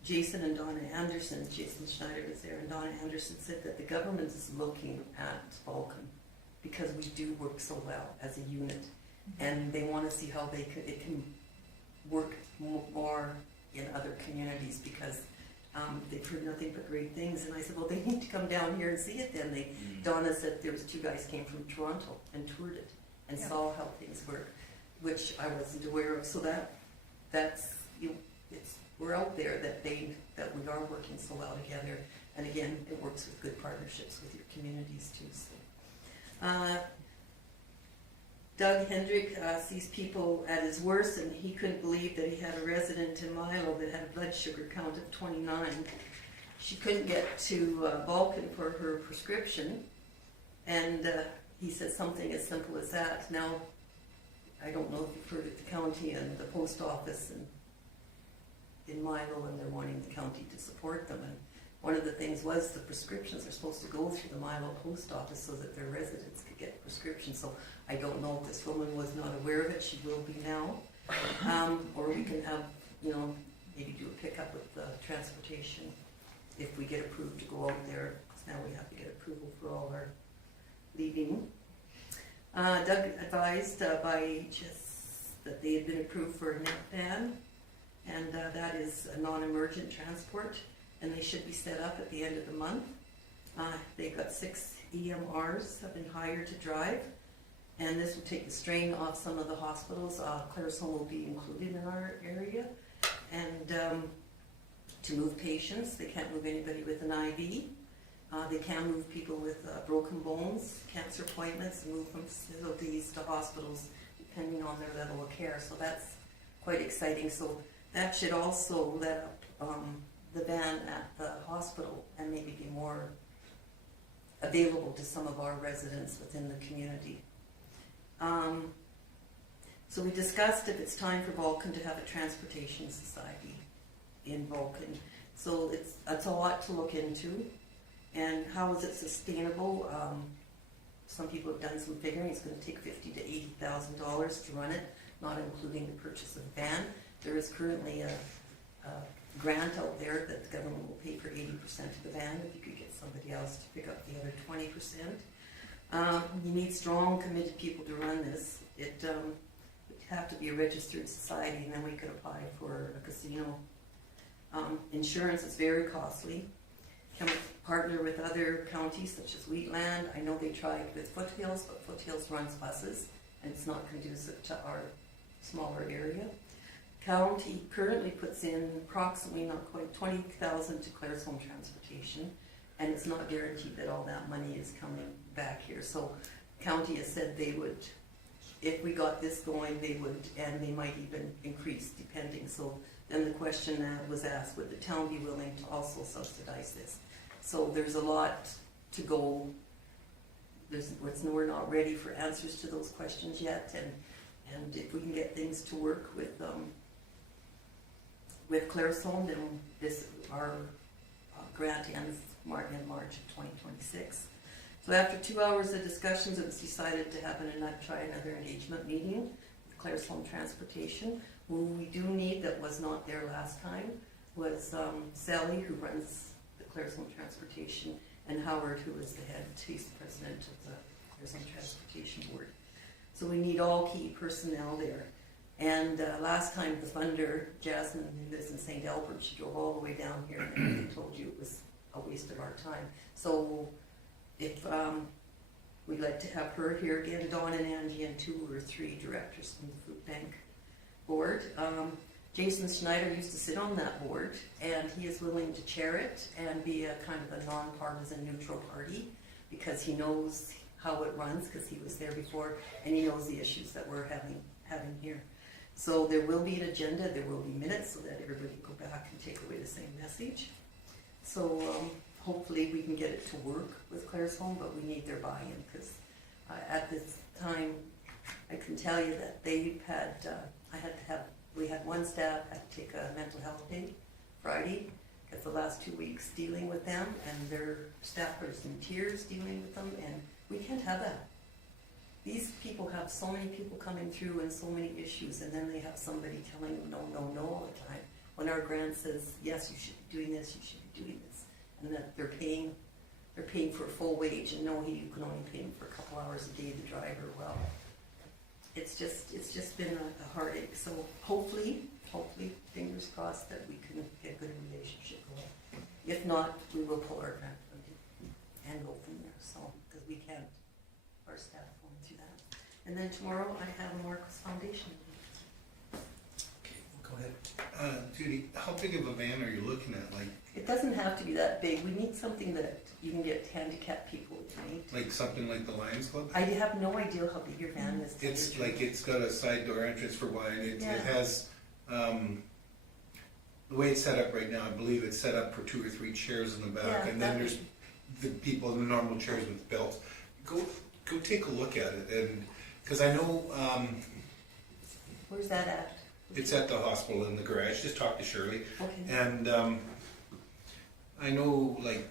Jason and Donna Anderson, Jason Schneider was there, and Donna Anderson said that the government is looking at Vulcan because we do work so well as a unit, and they want to see how it can work more in other communities because they've heard nothing but great things. And I said, well, they need to come down here and see it then. Donna said there was 2 guys came from Toronto and toured it and saw how things work, which I wasn't aware of. So that's we're out there that we are working so well together. And again, it works with good partnerships with your communities too. So. Doug Hendrick sees people at his worst, and he couldn't believe that he had a resident in Milo that had a blood sugar count of 29. She couldn't get to Vulcan for her prescription, and he said something as simple as that. Now, I don't know if you've heard of the county and the post office in Milo, and they're wanting the county to support them. And one of the things was the prescriptions are supposed to go through the Milo post office so that their residents could get prescriptions. So I don't know if this woman was not aware of it. She will be now. Or we can have, maybe do a pickup with the transportation if we get approved to go out there. Because now we have to get approval for all our leaving. Doug advised by HS that they had been approved for a net ban, and that is a non-emergent transport, and they should be set up at the end of the month. They've got 6 EMRs have been hired to drive, and this will take the strain off some of the hospitals. Claresholm will be included in our area, and to move patients, they can't move anybody with an IV. They can move people with broken bones, cancer appointments, and move from facilities to hospitals depending on their level of care. So that's quite exciting. So that should also let up the van at the hospital and maybe be more available to some of our residents within the community. So we discussed if it's time for Vulcan to have a transportation society in Vulcan. So it's a lot to look into. And how is it sustainable? Some people have done some figuring. It's going to take $50,000 to $80,000 to run it, not including the purchase of a van. There is currently a grant out there that the government will pay for 80% of the van if you could get somebody else to pick up the other 20%. You need strong, committed people to run this. It would have to be a registered society, and then we could apply for a casino. Insurance is very costly. Can we partner with other counties such as Wheatland? I know they tried with Foothills, but Foothills runs buses, and it's not conducive to our smaller area. County currently puts in approximately, not quite, $20,000 to Claresholm Transportation, and it's not guaranteed that all that money is coming back here. So county has said they would, if we got this going, they would, and they might even increase depending. So then the question that was asked, would the town be willing to also subsidize this? So there's a lot to go. We're not ready for answers to those questions yet, and if we can get things to work with Claresholm, then our grant ends in March of 2026. So after 2 hours of discussions, it was decided to try another engagement meeting with Claresholm Transportation. Who we do need that was not there last time was Sally, who runs the Claresholm Transportation, and Howard, who is the head, he's the president of the Claresholm Transportation Board. So we need all key personnel there. And last time the funder, Jasmine, who lives in St. Albert, she drove all the way down here, and they told you it was a waste of our time. So if we'd like to have her here again, Dawn and Angie, and 2 or 3 directors from the food bank board. Jason Schneider used to sit on that board, and he is willing to chair it and be a kind of a non-partisan neutral party, because he knows how it runs, because he was there before, and he knows the issues that we're having here. So there will be an agenda, there will be minutes, so that everybody can go back and take away the same message. So hopefully we can get it to work with Claire's Home, but we need their buy-in, because at this time, I can tell you that they've had, we had one staff had to take a mental health day Friday, because the last 2 weeks dealing with them, and their staffers in tears dealing with them, and we can't have that. These people have so many people coming through and so many issues, and then they have somebody telling them no, no, no all the time. When our grant says, yes, you should be doing this, you should be doing this, and that they're paying for a full wage, and no, you can only pay them for a couple hours a day, the driver. Well, it's just been a heartache. So hopefully, fingers crossed that we can get a good relationship going. If not, we will pull our grant funding and go from there. So because we can't, our staff going through that. And then tomorrow I have a Marcos Foundation meeting. Okay, go ahead. Judy, how big of a van are you looking at? Like, It doesn't have to be that big. We need something that you can get handicapped people with, right? like something like the Lions Club? I have no idea how big your van is. to tell It's you the like, truth. it's got a side door entrance for wine, it Yeah. has, the way it's set up right now, I believe it's set up for 2 or 3 chairs in the back, Yeah, and then that- there's the people in the normal chairs with belts. Go take a look at it, and, cause I know, Where's that at? it's at the hospital in the garage, just talk to Shirley. Okay. And I know like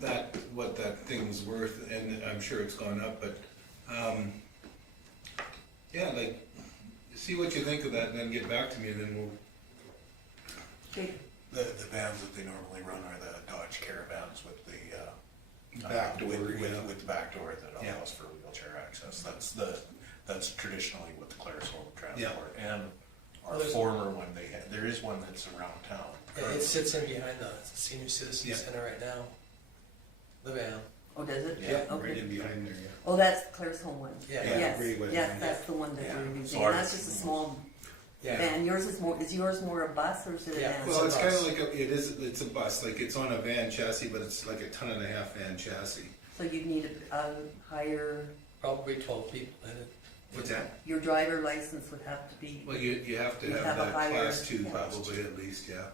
that, what that thing's worth, and I'm sure it's gone up, but yeah, like, see what you think of that and then get back to me, and then we'll, Okay. The vans that they normally run are the Dodge Caravans with the Back door, with yeah. the back door that Yeah. allows for wheelchair access. That's traditionally what the Claire's Home transport. And our Well, there's- former one they had, there is one that's around town. Yeah, it sits in behind the senior citizen Yeah. center right now. The van. Oh, does it? Yeah, right Okay. in behind there, yeah. Oh, that's Claire's Home one. Yeah. Yeah, Yes, agree with yes, you. that's the one that Yeah. we're using. So ours- That's just a small Yeah. van. Is yours more a bus or is it a Yeah. van? Well, a it's bus. kind of like, it's a bus, like it's on a van chassis, but it's like a 1.5 ton van chassis. So you'd need a higher, Probably 12 people in it. What's that? your driver license would have to be, Well, you have to You have have a that higher- class 2 yeah. probably at least, yeah.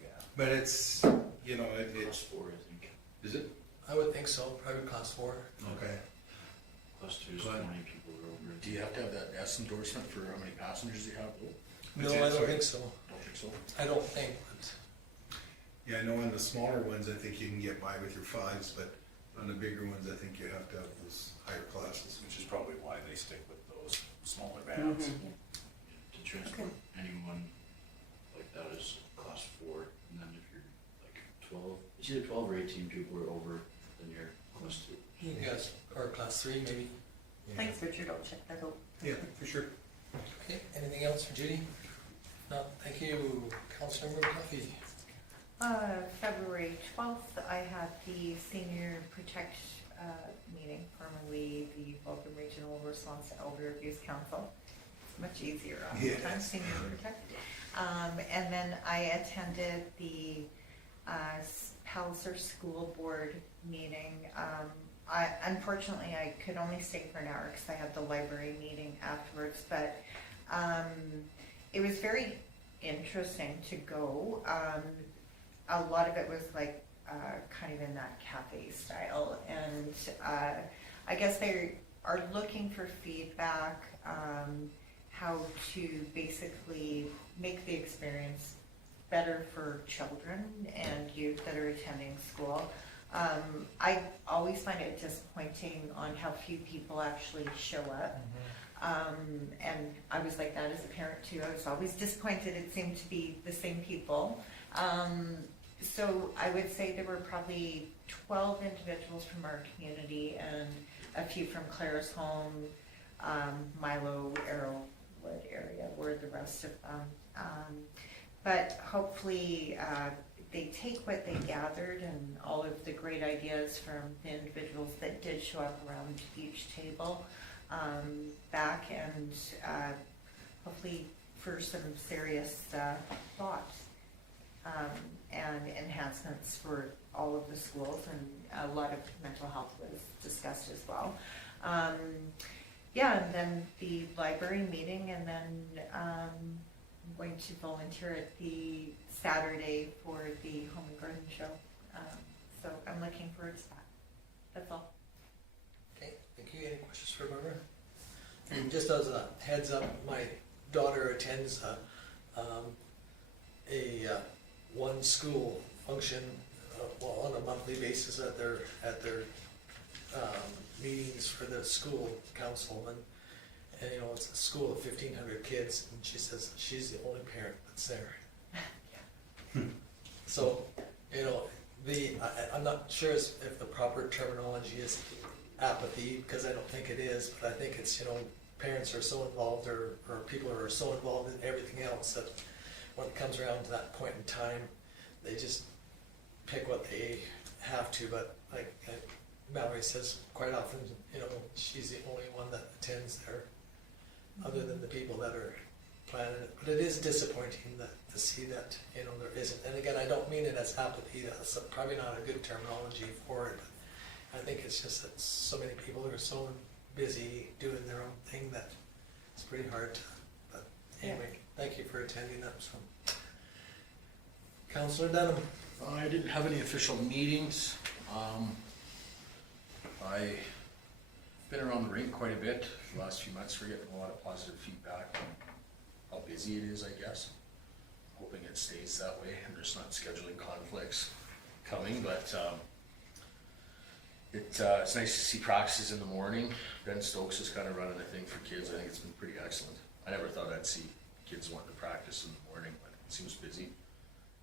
Yeah. But it's, you know, Class it's, 4, I think. is it? I would think so, probably class 4. Okay. Class 2 is Go ahead. 20 people or over. Do you have to have that S endorsement for how many passengers you have? No, What's I that, don't sorry? think so. Don't think so. I don't think, but Yeah, I know on the smaller ones, I think you can get by with your 5s, but on the bigger ones, I think you have to have those higher classes. Which is probably why they stick with those smaller vans. Mhm. To transport anyone like that is class 4, and then if you're like 12, it's either 12 or 18 people or over, then you're class 2. you guys, or class 3 maybe. Thanks, Richard, I'll check that out. Yeah, for sure. Okay, anything else for Judy? No, thank you. Councilmember Duffy. February 12th, I had the Senior Protect meeting, formerly the Vulcan Regional Response to Elder Abuse Council. It's much easier on the Yeah. time, Senior Protect. And then I attended the Palliser School Board meeting. Unfortunately, I could only stay for an hour because I had the library meeting afterwards, but it was very interesting to go. A lot of it was like kind of in that cafe style, and I guess they are looking for feedback, how to basically make the experience better for children and youth that are attending school. I always find it disappointing on how few people actually show up. And I was like that as a parent too. I was always disappointed it seemed to be the same people. So I would say there were probably 12 individuals from our community and a few from Claire's Home, Milo, Arrowwood area were the rest of them. But hopefully they take what they gathered and all of the great ideas from the individuals that did show up around each table back and hopefully for some serious thought and enhancements for all of the schools, and a lot of mental health was discussed as well. Yeah, and then the library meeting, and then I'm going to volunteer at the Saturday for the Home and Garden Show. So I'm looking forward to that. That's all. Okay, thank you. Any questions for Barbara? And just as a heads up, my daughter attends a one school function on a monthly basis at their meetings for the school council, and you know, it's a school of 1,500 kids, and she says she's the only parent that's there. So, you know, I'm not sure if the proper terminology is apathy, because I don't think it is, but I think it's, you know, parents are so involved, or people are so involved in everything else, that when it comes around to that point in time, they just pick what they have to. But like Mallory says, quite often, you know, she's the only one that attends there, other than the people that are planning it. But it is disappointing to see that, you know, there isn't. And again, I don't mean it as apathy. That's probably not a good terminology for it. But I think it's just that so many people are so busy doing their own thing that it's pretty hard to. But anyway, thank you for attending that. So, Councillor Denham. I didn't have any official meetings. I've been around the rink quite a bit the last few months. We're getting a lot of positive feedback on how busy it is, I guess. Hoping it stays that way and there's not scheduling conflicts coming, but it's nice to see practices in the morning. Ben Stokes is kind of running a thing for kids. I think it's been pretty excellent. I never thought I'd see kids wanting to practice in the morning, but it seems busy.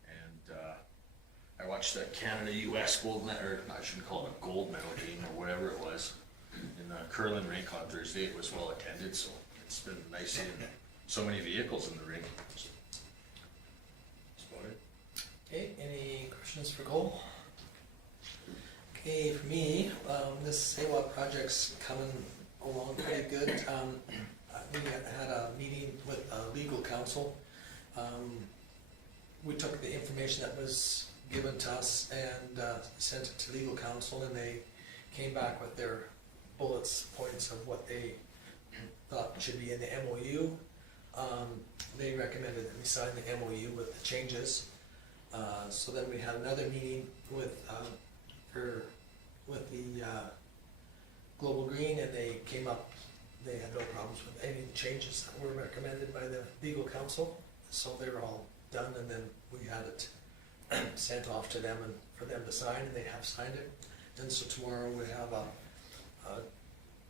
And I watched that Canada-US gold medal, or I shouldn't call it a gold medal game or whatever it was, in the curling rink on Thursday. It was well attended, so it's been nice seeing so many vehicles in the rink. So, that's about it. Okay, any questions for Cole? Okay, for me, this SAWA project's coming along pretty good. We had a meeting with legal counsel. We took the information that was given to us and sent it to legal counsel, and they came back with their bullets, points of what they thought should be in the MOU. They recommended that we sign the MOU with the changes. So then we had another meeting with the Global Green, and they came up, they had no problems with any of the changes that were recommended by the legal counsel. So they were all done, and then we had it sent off to them and for them to sign, and they have signed it. And so tomorrow we have a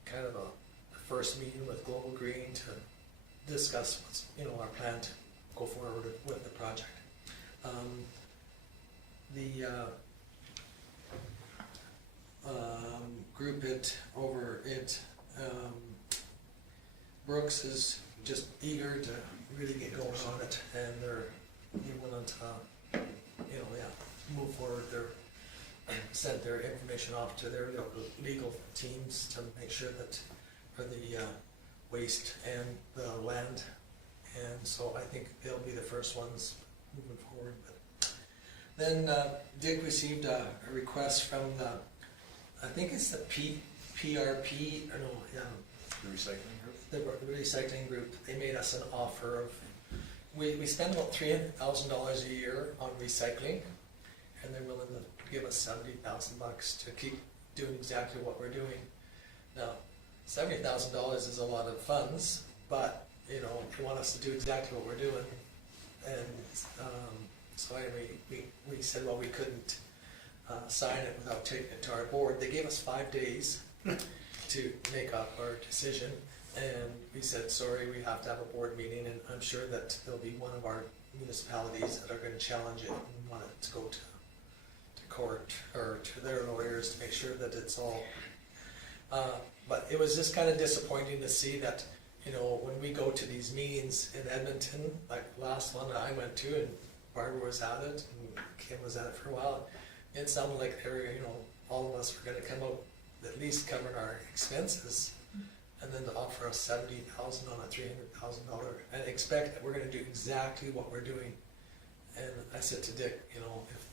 kind of a first meeting with Global Green to discuss what's, you know, our plan to go forward with the project. Group over at Brooks is just eager to really get going on it, and they're willing to, you know, move forward. They're sent their information off to their legal teams to make sure that for the waste and the land, and so I think they'll be the first ones moving forward. But then Dick received a request from the, I think it's the PRP, or no, The recycling group? the recycling group. They made us an offer of, we spend about $300,000 a year on recycling, and they're willing to give us $70,000 to keep doing exactly what we're doing. Now, $70,000 is a lot of funds, but you know, they want us to do exactly what we're doing, and so anyway, we said, well, we couldn't sign it without taking it to our board. They gave us 5 days to make up our decision, and we said, sorry, we have to have a board meeting, and I'm sure that there'll be one of our municipalities that are going to challenge it and want it to go to court or to their lawyers to make sure that it's all. But it was just kind of disappointing to see that, you know, when we go to these meetings in Edmonton, like last one I went to, and Barbara was at it, and Kim was at it for a while. It sounded like they were, all of us were gonna come out, at least covering our expenses, and then to offer us $70,000 on a $300,000, and expect that we're gonna do exactly what we're doing. And I said to Dick, if,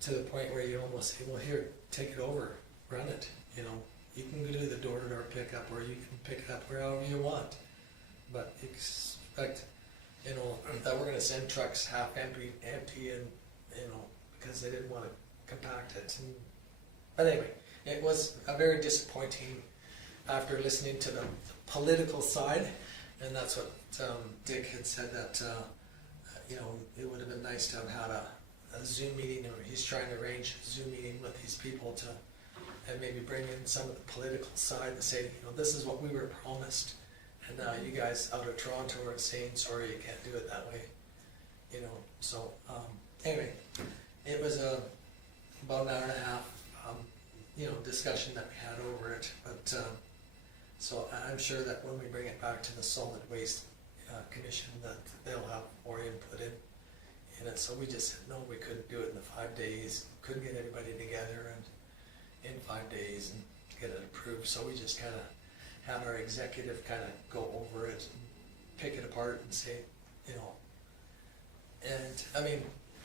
to the point where you almost say, well, here, take it over, run it, you can do the door-to-door pickup, or you can pick it up wherever you want. But expect, that we're gonna send trucks half empty, and, because they didn't wanna compact it. But anyway, it was a very disappointing after listening to the political side, and that's what Dick had said, that, it would have been nice to have had a Zoom meeting, or he's trying to arrange a Zoom meeting with these people and maybe bring in some of the political side and say, this is what we were promised, and now you guys out of Toronto are saying, sorry, you can't do it that way, so, anyway, it was about an hour and a half, discussion that we had over it, but, so I'm sure that when we bring it back to the Solid Waste Commission, that they'll have more input in it, so we just said, no, we couldn't do it in the 5 days, couldn't get everybody together and in 5 days and get it approved, so we just kind of had our executive kind of go over it and pick it apart and say, and I mean,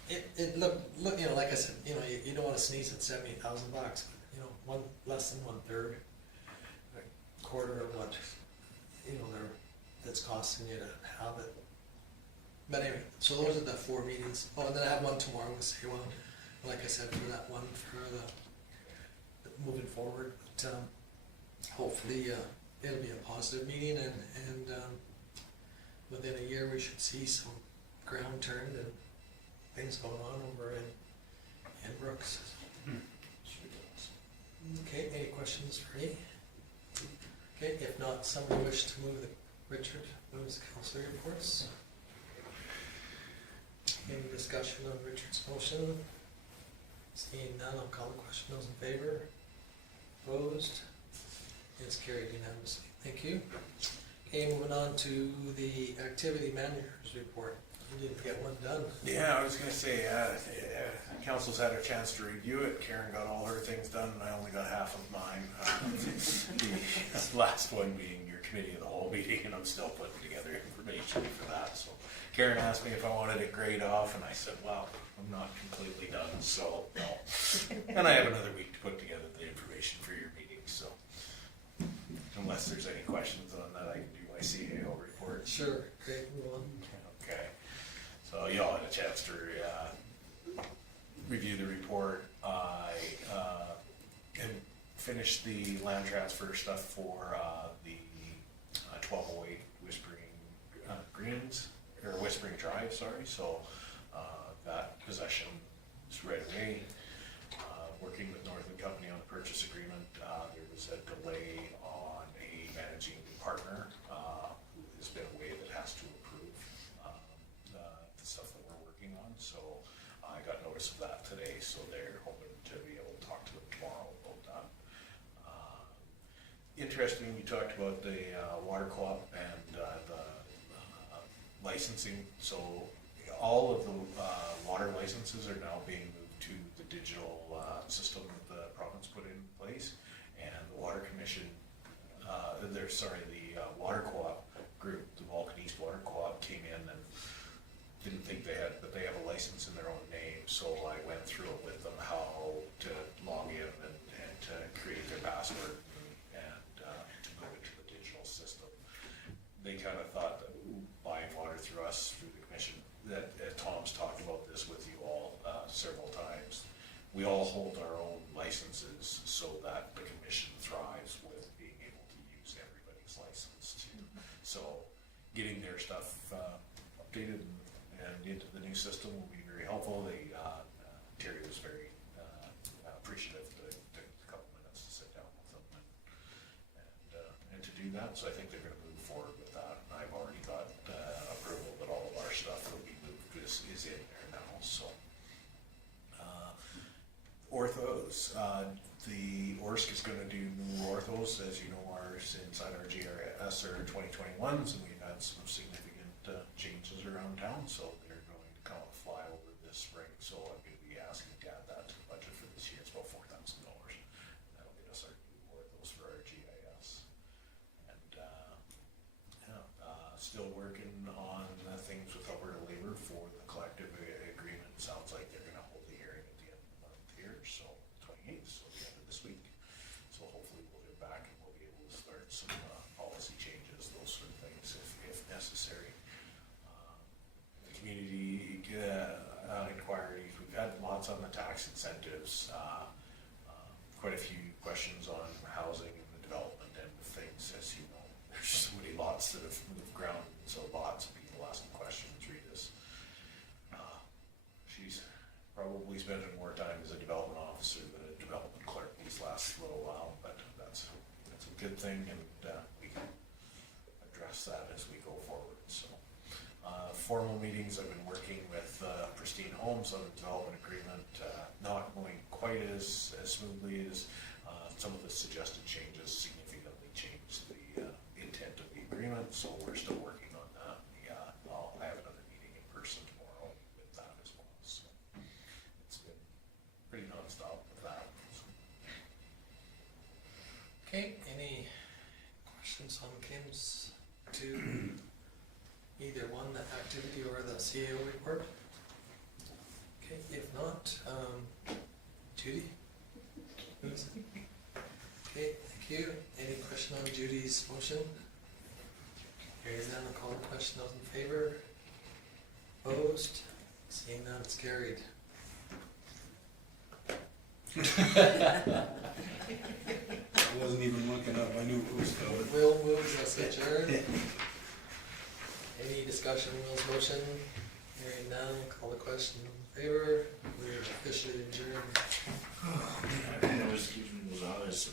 it look, like I said, you don't want to sneeze at $70,000, but one less than 1/3, a quarter of what that's costing you to have it. But anyway, so those are the 4 meetings. Oh, and then I have one tomorrow with Saywan, like I said, for that one for the moving forward. But hopefully it'll be a positive meeting, and within a year we should see some ground turned and things going on over in Brooks. Okay, any questions for me? Okay, if not, somebody wish to move Richard moves the council reports. Any discussion on Richard's motion? Seeing none, I'll call the question. Those in favor? Opposed? It's carried unanimously. Thank you. Okay, moving on to the activity manager's report. You didn't get one done. Yeah, I was gonna say, council's had a chance to review it. Karen got all her things done, and I only got half of mine. The last one being your committee of the whole meeting, and I'm still putting together information for that. So Karen asked me if I wanted it grayed off, and I said, well, I'm not completely done, so no. And I have another week to put together the information for your meeting, so unless there's any questions on that, I can do my CAO report. Sure, great, move on. Okay, so y'all had a chance to review the report. I had finished the land transfer stuff for the 1208 Whispering Drive, sorry. So that possession is right away. Working with Northern Company on the purchase agreement, there was a delay on a managing partner who has been away that has to approve the stuff that we're working on. So I got notice of that today, so they're hoping to be able to talk to them tomorrow about that. Interesting, we talked about the water co-op and the licensing. So all of the water licenses are now being moved to the digital system that the province put in place, and the water commission, the water co-op group, the Vulcan East Water Co-op, came in and didn't think they had, but they have a license in their own name. So I went through it with them, how to log in and to create their password and to go into the digital system. They kind of thought that buying water through us, through the commission, that Tom's talked about this with you all several times. We all hold our own licenses so that the commission thrives with being able to use everybody's license too. So getting their stuff updated and into the new system will be very helpful. Terry was very appreciative to take a couple minutes to sit down with them and to do that. So I think they're going to move forward with that. And I've already got approval that all of our stuff that we moved is in there now. So orthos, the ORSC is going to do new orthos, as you know, ours inside our GRS are 2021s, and we've had some significant changes around town. So they're kind of fly over this spring, so I'm gonna be asking to add that to the budget for this year. It's about $4,000. That'll get us our new board, those for our GIS. And, still working on things with Alberta Labor for the collective agreement. Sounds like they're gonna hold the hearing at the end of the month here, so 28th, so the end of this week. So hopefully we'll get back and we'll be able to start some policy changes, those sort of things if necessary. The community inquiries, we've had lots on the tax incentives, quite a few questions on housing and the development end of things. As you know, there's so many lots that have moved ground, so lots of people asking questions. Rita's, she's probably spending more time as a development officer than a development clerk these last little while, but that's a good thing, and we can address that as we go forward. So, formal meetings, I've been working with Pristine Homes on the development agreement, not going quite as smoothly as some of the suggested changes significantly changed the intent of the agreement, so we're still working on that. I have another meeting in person tomorrow with that as well, so it's been pretty nonstop with that. So. Okay, any questions on Kim's to either one, the activity or the CAO report? Okay, if not, Judy? Okay, thank you. Any question on Judy's motion? Hearing none, I'll call the question. Those in favor? Opposed? Seeing none, it's carried. I wasn't even looking up, I knew it was coming. Will moves us adjourned. Any discussion on Will's motion? Hearing none, call the question. Those in favor? We're officially adjourned. I was keeping those eyes.